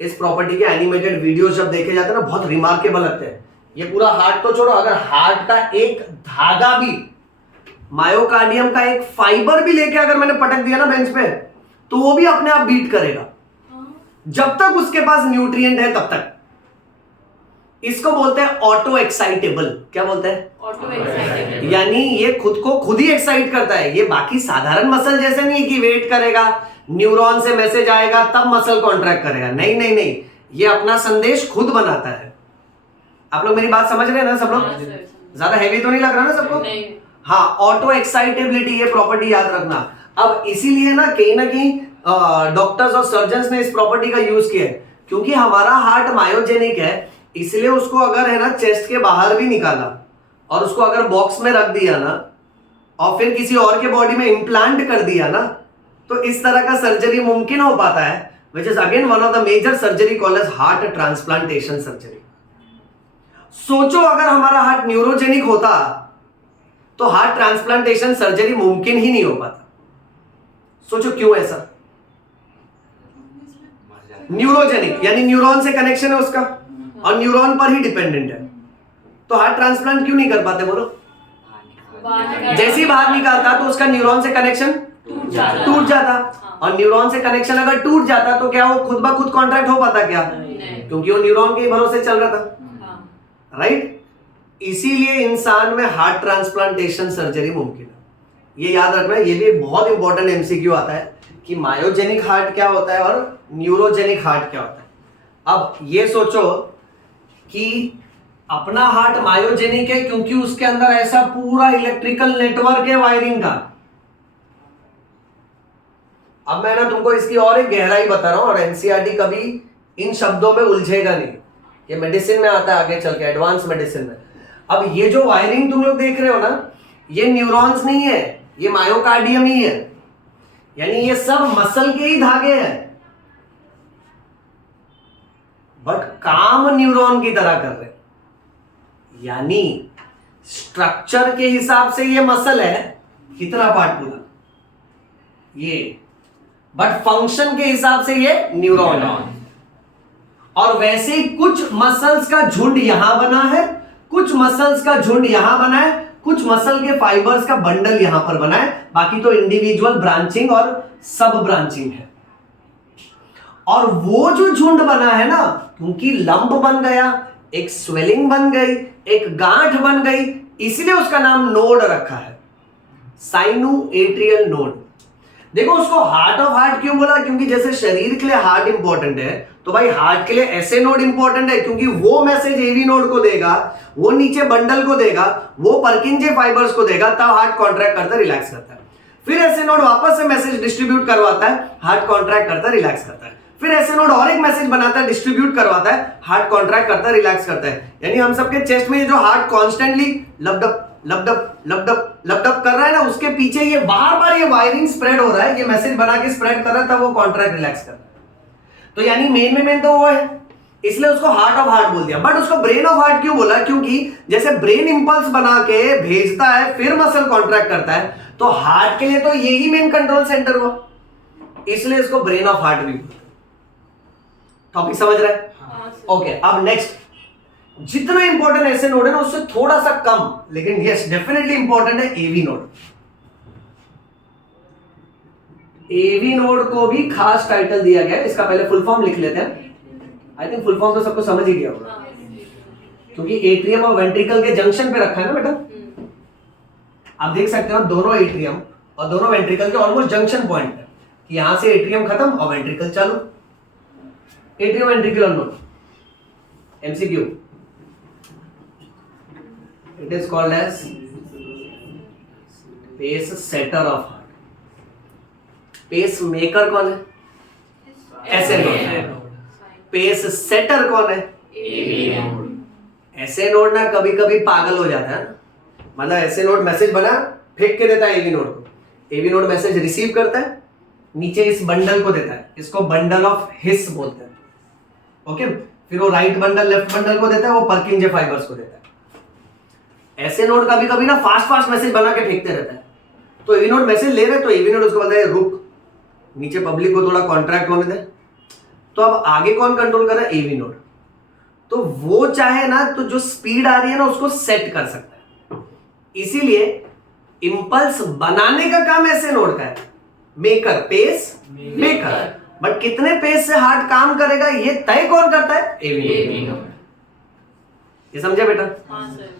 इस प्रॉपर्टी के एनिमेटेड वीडियोस जब देखे जाते हैं ना, बहुत रिमार्केबल लगते हैं। ये पूरा हार्ट तो छोड़ो, अगर हार्ट का एक धागा भी, मायोकार्डियम का एक फाइबर भी लेके अगर मैंने पटक दिया ना बेंच पे, तो वो भी अपने आप बीट करेगा, जब तक उसके पास न्यूट्रिएंट है तब तक। इसको बोलते हैं ऑटो एक्साइटेबल। क्या बोलते हैं? Auto excitable. यानी ये खुद को खुद ही एक्साइट करता है। ये बाकी साधारण मसल जैसे नहीं कि वेट करेगा, न्यूरॉन से मैसेज आएगा तब मसल कॉन्ट्रैक्ट करेगा। नहीं नहीं नहीं, ये अपना संदेश खुद बनाता है। आप लोग मेरी बात समझ रहे हैं ना सब लोग? ज्यादा हैवी तो नहीं लग रहा ना सबको? हाँ, ऑटो एक्साइटेबिलिटी, ये प्रॉपर्टी याद रखना। अब इसीलिए ना कहीं डॉक्टर्स और सर्जन्स ने इस प्रॉपर्टी का यूज किया है, क्योंकि हमारा हार्ट मायोजेनिक है, इसलिए उसको अगर है ना चेस्ट के बाहर भी निकाला और उसको अगर बॉक्स में रख दिया ना और फिर किसी और के बॉडी में इंप्लांट कर दिया ना, तो इस तरह का सर्जरी मुमकिन हो पाता है, which is again one of the major surgery called as heart transplantation surgery. सोचो अगर हमारा हार्ट न्यूरोजेनिक होता तो हार्ट ट्रांसप्लांटेशन सर्जरी मुमकिन ही नहीं हो पाता. सोचो क्यों ऐसा? न्यूरोजेनिक यानी न्यूरॉन से कनेक्शन है उसका और न्यूरॉन पर ही डिपेंडेंट है, तो हार्ट ट्रांसप्लांट क्यों नहीं कर पाते बोलो? जैसे ही बाहर निकालता तो उसका न्यूरॉन से कनेक्शन टूट जाता, और न्यूरॉन से कनेक्शन अगर टूट जाता तो क्या वो खुद ब खुद कॉन्ट्रैक्ट हो पाता क्या? क्योंकि वो न्यूरॉन के ही भरोसे चल रहा था, राइट? इसीलिए इंसान में हार्ट ट्रांसप्लांटेशन सर्जरी मुमकिन है. ये याद रखना, ये भी बहुत इंपॉर्टेंट एमसीक्यू आता है कि मायोजेनिक हार्ट क्या होता है और न्यूरोजेनिक हार्ट क्या होता है. अब ये सोचो कि अपना हार्ट मायोजेनिक है क्योंकि उसके अंदर ऐसा पूरा इलेक्ट्रिकल नेटवर्क है वायरिंग का. अब मैं ना तुमको इसकी और एक गहराई बता रहा हूं, और एनसीईआरटी कभी इन शब्दों में उलझेगा नहीं. ये मेडिसिन में आता है आगे चल के, एडवांस मेडिसिन में. अब ये जो वायरिंग तुम लोग देख रहे हो ना, ये न्यूरॉन्स नहीं है, ये मायोकार्डियम ही है. यानी ये सब मसल के ही धागे हैं, बट काम न्यूरॉन की तरह कर रहे हैं. यानी स्ट्रक्चर के हिसाब से ये मसल है, कितना पार्ट पूरा ये, बट फंक्शन के हिसाब से ये न्यूरॉन है. और वैसे ही कुछ मसल्स का झुंड यहां बना है, कुछ मसल्स का झुंड यहां बना है, कुछ मसल के फाइबर्स का बंडल यहां पर बना है. बाकी तो इंडिविजुअल ब्रांचिंग और सब ब्रांचिंग है. और वो जो झुंड बना है ना, क्योंकि लंप बन गया, एक स्वेलिंग बन गई, एक गांठ बन गई, इसलिए उसका नाम नोड रखा है, साइनोएट्रियल नोड. देखो उसको हार्ट ऑफ हार्ट क्यों बोला? क्योंकि जैसे शरीर के लिए हार्ट इंपॉर्टेंट है, तो भाई हार्ट के लिए ऐसे नोड इंपॉर्टेंट है, क्योंकि वो मैसेज एवी नोड को देगा, वो नीचे बंडल को देगा, वो पर्किंजे फाइबर्स को देगा, तब हार्ट कॉन्ट्रैक्ट करता है, रिलैक्स करता है. फिर ऐसे नोड वापस से मैसेज डिस्ट्रीब्यूट करवाता है, हार्ट कॉन्ट्रैक्ट करता है, रिलैक्स करता है. फिर ऐसे नोड और एक मैसेज बनाता है, डिस्ट्रीब्यूट करवाता है, हार्ट कॉन्ट्रैक्ट करता है, रिलैक्स करता है. यानी हम सबके चेस्ट में जो हार्ट कॉन्स्टेंटली लबडप लबडप लबडप लबडप कर रहा है ना, उसके पीछे ये बार बार ये वायरिंग स्प्रेड हो रहा है, ये मैसेज बना के स्प्रेड कर रहा है, तब वो कॉन्ट्रैक्ट रिलैक्स कर रहा है. तो यानी मेन में मेन तो वो है, इसलिए उसको हार्ट ऑफ हार्ट बोल दिया. बट उसको ब्रेन ऑफ हार्ट क्यों बोला? क्योंकि जैसे ब्रेन इंपल्स बना के भेजता है, फिर मसल कॉन्ट्रैक्ट करता है, तो हार्ट के लिए तो यही मेन कंट्रोल सेंटर हुआ, इसलिए इसको ब्रेन ऑफ हार्ट भी बोलते. टॉपिक समझ रहे हैं? ओके. अब नेक्स्ट, जितना इंपॉर्टेंट ऐसे नोड है ना, उससे थोड़ा सा कम, लेकिन यस डेफिनेटली इंपॉर्टेंट है एवी नोड. एवी नोड को भी खास टाइटल दिया गया है. इसका पहले फुल फॉर्म लिख लेते हैं. आई थिंक फुल फॉर्म तो सबको समझ ही गया होगा, क्योंकि एट्रियम और वेंट्रिकल के जंक्शन पे रखा है ना बेटा. आप देख सकते हो दोनों एट्रियम और दोनों वेंट्रिकल के ऑलमोस्ट जंक्शन पॉइंट है, कि यहां से एट्रियम खत्म और वेंट्रिकल चालू. Atrium ventricular node, MCQ. It is called as pace setter of heart. Pacemaker कौन है? ऐसे नोड. पेस सेटर कौन है? ऐसे नोड ना कभी कभी पागल हो जाता है. मतलब ऐसे नोड मैसेज बना फेंक के देता है एवी नोड को, एवी नोड मैसेज रिसीव करता है, नीचे इस बंडल को देता है, इसको बंडल ऑफ हिस बोलते हैं. ओके. फिर वो राइट बंडल लेफ्ट बंडल को देता है, वो पर्किंजे फाइबर्स को देता है. ऐसे नोड कभी कभी ना फास्ट फास्ट मैसेज बना के फेंकते रहता है. तो एवी नोड मैसेज ले रहे, तो एवी नोड उसको बोलता है रुक, नीचे पब्लिक को थोड़ा कॉन्ट्रैक्ट होने दे. तो अब आगे कौन कंट्रोल कर रहा है? AV node. तो वो चाहे ना तो जो स्पीड आ रही है ना उसको सेट कर सकता है. इसीलिए इंपल्स बनाने का काम ऐसे नोड का है, मेकर, पेस मेकर. बट कितने पेस से हार्ट काम करेगा ये तय कौन करता है? AV node. ये समझे बेटा? हाँ सर.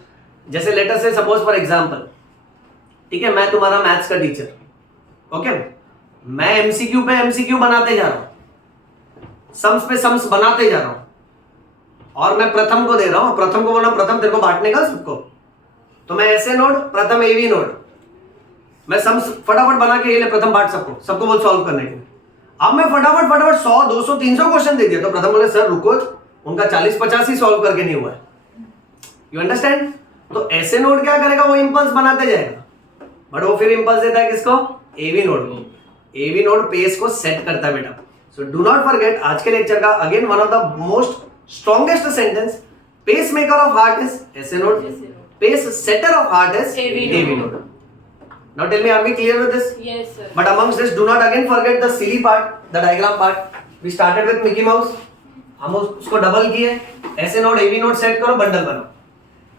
जैसे लेटर से सपोज फॉर एग्जांपल, ठीक है, मैं तुम्हारा मैथ्स का टीचर, ओके, मैं एमसीक्यू पे एमसीक्यू बनाते जा रहा हूं, सम्स पे सम्स बनाते जा रहा हूं, और मैं प्रथम को दे रहा हूं, प्रथम को बोला प्रथम तेरे को बांटने का सबको, तो मैं ऐसे नोड प्रथम एवी नोड, मैं सम्स फटाफट बना के ये ले प्रथम बांट सबको, सबको बोल सॉल्व करने के लिए. अब मैं फटाफट 100 200 300 क्वेश्चन दे दिया, तो प्रथम बोले सर रुको, उनका 40-50 ही सॉल्व करके नहीं हुआ है. You understand? तो ऐसे नोड क्या करेगा? वो इंपल्स बनाते जाएगा, बट वो फिर इंपल्स देता है किसको? एवी नोड को. एवी नोड पेस को सेट करता है बेटा। सो डू नॉट फॉरगेट आज के लेक्चर का again one of the most strongest sentence, pacemaker of heart is SA node, pace setter of heart is AV node. Now tell me, are we clear with this? Yes, sir. But amongst this, do not again forget the silly part, the diagram part. We started with Mickey Mouse. हम उसको double किए, ऐसे node AV node set करो, bundle बनाओ।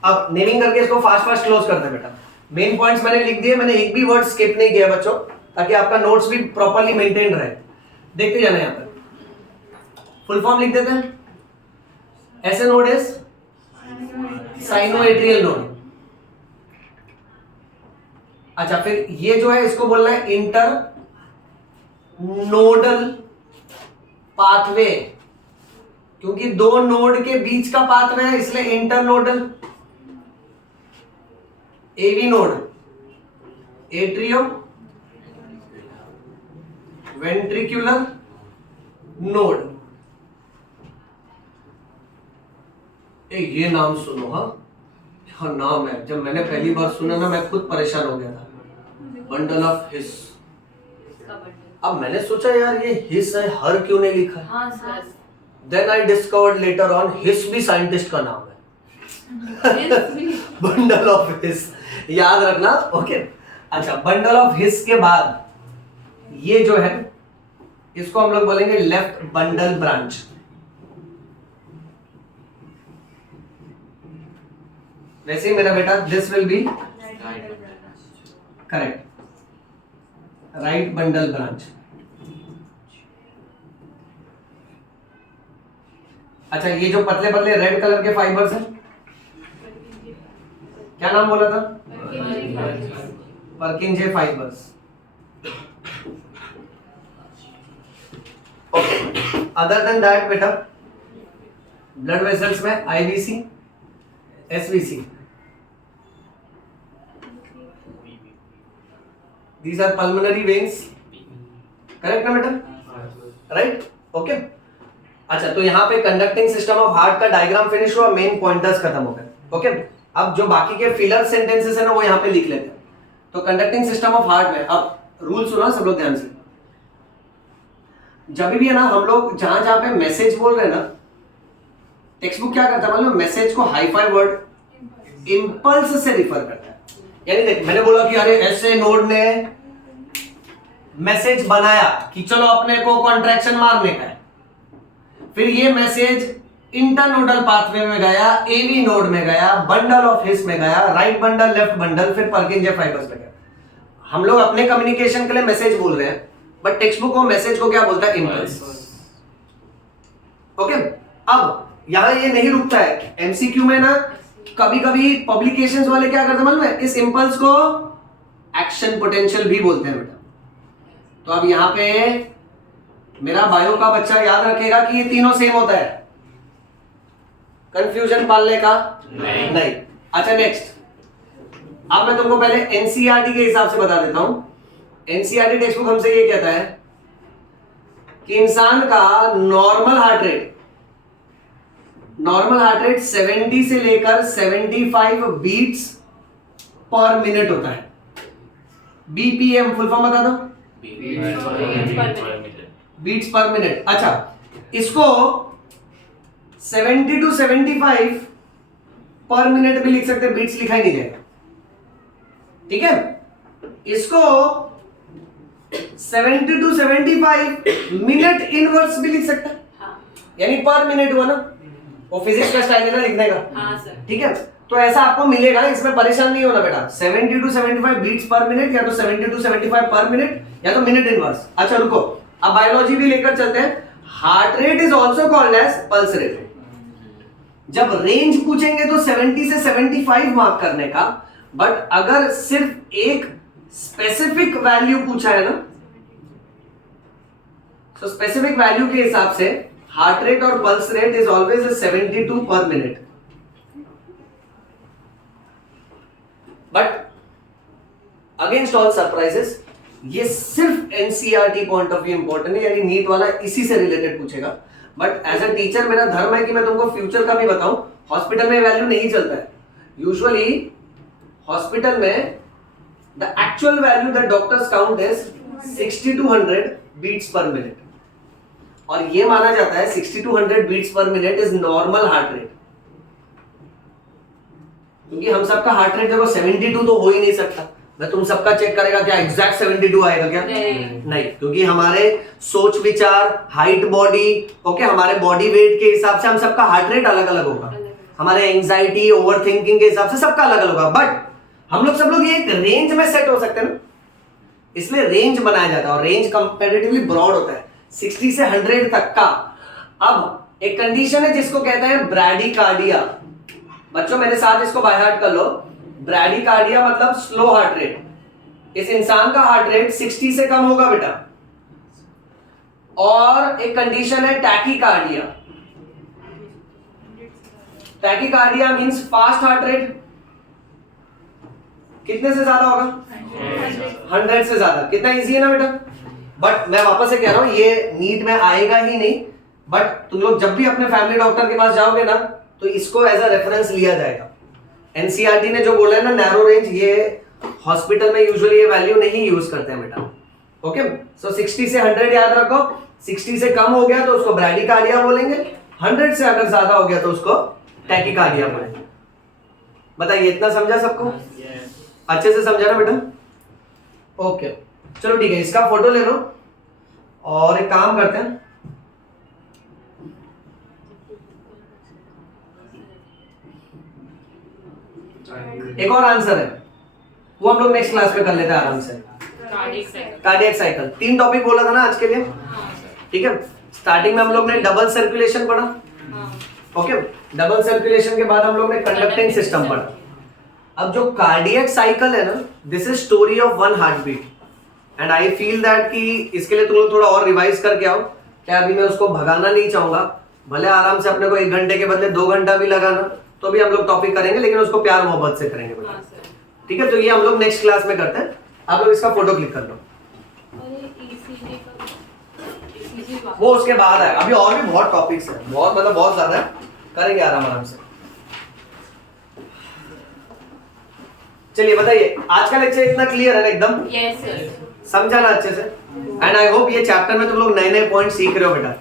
अब naming करके इसको fast fast close करते हैं बेटा। मेन पॉइंट्स मैंने लिख दिए, मैंने एक भी वर्ड स्किप नहीं किया बच्चों, ताकि आपका नोट्स भी प्रॉपर्ली मेंटेन रहे। देखते जाना यहाँ पर। फुल फॉर्म लिख देते हैं। ऐसे नोड इज साइनोएट्रियल नोड। अच्छा, फिर ये जो है इसको बोलना है इंटर नोडल पाथवे, क्योंकि दो नोड के बीच का पाथवे है इसलिए internodal. AV node atrio ventricular node. ये नाम सुनो, हाँ नाम है, जब मैंने पहली बार सुना ना मैं खुद परेशान हो गया था। Bundle of his. अब मैंने सोचा यार ये हिस है, हर क्यों नहीं लिखा है? हाँ sir. Then I discovered later on his भी साइंटिस्ट का नाम है। बंडल ऑफ हिस याद रखना, ओके। अच्छा, बंडल ऑफ हिस के बाद ये जो है इसको हम लोग बोलेंगे लेफ्ट बंडल ब्रांच। वैसे ही मेरा बेटा this will be correct, right bundle branch. अच्छा, ये जो पतले पतले रेड कलर के फाइबर्स हैं, क्या नाम बोला था? पर्किंजे फाइबर्स। अदर देन दैट बेटा, ब्लड वेसल्स में IVC, SVC, these are pulmonary veins, correct ना बेटा? Right, okay. अच्छा, तो यहाँ पे कंडक्टिंग सिस्टम ऑफ हार्ट का डायग्राम फिनिश हुआ, मेन पॉइंटर्स खत्म हो गए, ओके। अब जो बाकी के फिलर सेंटेंसेस है ना वो यहाँ पे लिख लेते हैं। तो कंडक्टिंग सिस्टम ऑफ हार्ट में अब रूल सुना सब लोग ध्यान से। जब भी है ना हम लोग जहां जहां पे मैसेज बोल रहे हैं ना, टेक्स्ट बुक क्या करता है मालूम? मैसेज को हाई-फाई वर्ड इंपल्स से रिफर करता है। यानी देख, मैंने बोला कि अरे ऐसे नोड ने मैसेज बनाया कि चलो अपने को कॉन्ट्रैक्शन मारने का है, फिर ये मैसेज इंटरनोडल पाथवे में गया, एवी नोड में गया, बंडल ऑफ हिस में गया, राइट बंडल, लेफ्ट बंडल, फिर पर्किंजे फाइबर्स में गया। हम लोग अपने कम्युनिकेशन के लिए मैसेज बोल रहे हैं, बट टेक्स्ट बुक वो मैसेज को क्या बोलता है? Impulse, okay. अब यहां ये नहीं रुकता है, एमसीक्यू में ना कभी कभी पब्लिकेशंस वाले क्या करते हैं मालूम है? इस इंपल्स को एक्शन पोटेंशियल भी बोलते हैं बेटा। तो अब यहां पे मेरा बायो का बच्चा याद रखेगा कि ये तीनों सेम होता है, कंफ्यूजन पालने का नहीं। अच्छा, नेक्स्ट, अब मैं तुमको पहले एनसीईआरटी के हिसाब से बता देता हूं। एनसीईआरटी टेक्स्ट बुक हमसे ये कहता है कि इंसान का नॉर्मल हार्ट रेट 70 से लेकर 75 बीट्स पर मिनट होता है। बीपीएम फुल फॉर्म बता दो। Beats per minute. अच्छा, इसको 70 to 75 पर मिनट भी लिख सकते हैं, बीट्स लिखा ही नहीं जाएगा, ठीक है। इसको 70 to 75 मिनट इनवर्स भी लिख सकते हैं, यानी पर मिनट हुआ ना, वो फिजिक्स का स्टाइल है ना लिखने का। हाँ सर। ठीक है, तो ऐसा आपको मिलेगा, इसमें परेशान नहीं होना बेटा। 70 to 75 बीट्स पर मिनट, या तो 70 to 75 पर मिनट, या तो मिनट इनवर्स। अच्छा रुको, अब बायोलॉजी भी लेकर चलते हैं। Heart rate is also called as pulse rate. जब रेंज पूछेंगे तो 70 से 75 मार्क करने का, बट अगर सिर्फ एक स्पेसिफिक वैल्यू पूछा है ना, तो स्पेसिफिक वैल्यू के हिसाब से हार्ट रेट और पल्स रेट इज ऑलवेज 72 पर minute. But against all surprises, ये सिर्फ NCERT point of view important है, यानी नीट वाला इसी से रिलेटेड पूछेगा। बट एज अ टीचर मेरा धर्म है कि मैं तुमको फ्यूचर का भी बताऊं। हॉस्पिटल में वैल्यू नहीं चलता है यूजुअली। हॉस्पिटल में the actual value that doctors count is 60 to 100 beats per minute, और ये माना जाता है 60 to 100 beats per minute is normal heart rate, क्योंकि हम सबका हार्ट रेट देखो 72 तो हो ही नहीं सकता। मैं तुम सबका चेक करेगा क्या एग्जैक्ट 72 आएगा क्या? नहीं, क्योंकि हमारे सोच विचार, हाइट, बॉडी, ओके, हमारे बॉडी वेट के हिसाब से हम सबका हार्ट रेट अलग अलग होगा, हमारे एंजाइटी, ओवर थिंकिंग के हिसाब से सबका अलग अलग होगा, बट हम लोग सब लोग ये एक रेंज में सेट हो सकते हैं ना, इसलिए रेंज बनाया जाता है, और रेंज कंपैरेटिवली ब्रॉड होता है 60 से 100 तक का। अब एक कंडीशन है जिसको कहते हैं ब्रैडीकार्डिया। बच्चों मेरे साथ इसको बाय हार्ट कर लो, ब्रैडीकार्डिया मतलब स्लो हार्ट रेट। इस इंसान का हार्ट रेट 60 से कम होगा बेटा। और एक कंडीशन है tachycardia. Tachycardia means fast heart rate, कितने से ज्यादा होगा? 100 से ज्यादा। कितना इजी है ना बेटा। बट मैं वापस से कह रहा हूं ये नीट में आएगा ही नहीं, बट तुम लोग जब भी अपने फैमिली डॉक्टर के पास जाओगे ना तो इसको एज अ रेफरेंस लिया जाएगा। एनसीईआरटी ने जो बोला है ना नैरो रेंज, ये हॉस्पिटल में यूजुअली ये वैल्यू नहीं यूज करते हैं बेटा। ओके, सो 60 से 100 याद रखो। 60 से कम हो गया तो उसको ब्रैडीकार्डिया बोलेंगे, 100 से अगर ज्यादा हो गया तो उसको टैकीकार्डिया बोलेंगे। बताइए इतना समझा सबको? अच्छे से समझा ना बेटा? ओके चलो ठीक है, इसका फोटो ले लो और एक काम करते हैं, एक और आंसर है वो हम लोग नेक्स्ट क्लास में कर लेते हैं आराम से। कार्डियक साइकिल 3 टॉपिक बोला था ना आज के लिए, ठीक है। स्टार्टिंग में हम लोग ने डबल सर्कुलेशन पढ़ा, ओके। डबल सर्कुलेशन के बाद हम लोग ने कंडक्टिंग सिस्टम पढ़ा। अब जो कार्डियक साइकिल है ना, this is story of one heartbeat, and I feel that कि इसके लिए तुम लोग थोड़ा और रिवाइज करके आओ। क्या अभी मैं उसको भगाना नहीं चाहूंगा, भले आराम से अपने को 1 घंटे के बदले 2 घंटा भी लगाना तो भी हम लोग टॉपिक करेंगे, लेकिन उसको प्यार मोहब्बत से करेंगे बेटा, ठीक है। तो ये हम लोग नेक्स्ट क्लास में करते हैं। आप लोग इसका फोटो क्लिक कर लो, वो उसके बाद है। अभी और भी बहुत टॉपिक्स है, बहुत मतलब बहुत ज्यादा है, करेंगे आराम आराम से। चलिए बताइए, आज का लेक्चर इतना क्लियर है ना एकदम? Yes sir. समझा ना अच्छे से? एंड आई होप ये चैप्टर में तुम लोग नए नए पॉइंट सीख रहे हो बेटा।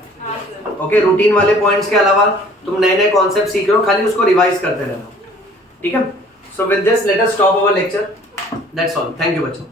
ओके, रूटीन वाले पॉइंट्स के अलावा तुम नए नए कॉन्सेप्ट सीख रहे हो, खाली उसको रिवाइज करते रहना, ठीक है। So with this let us stop our lecture, that's all. Thank you बच्चों।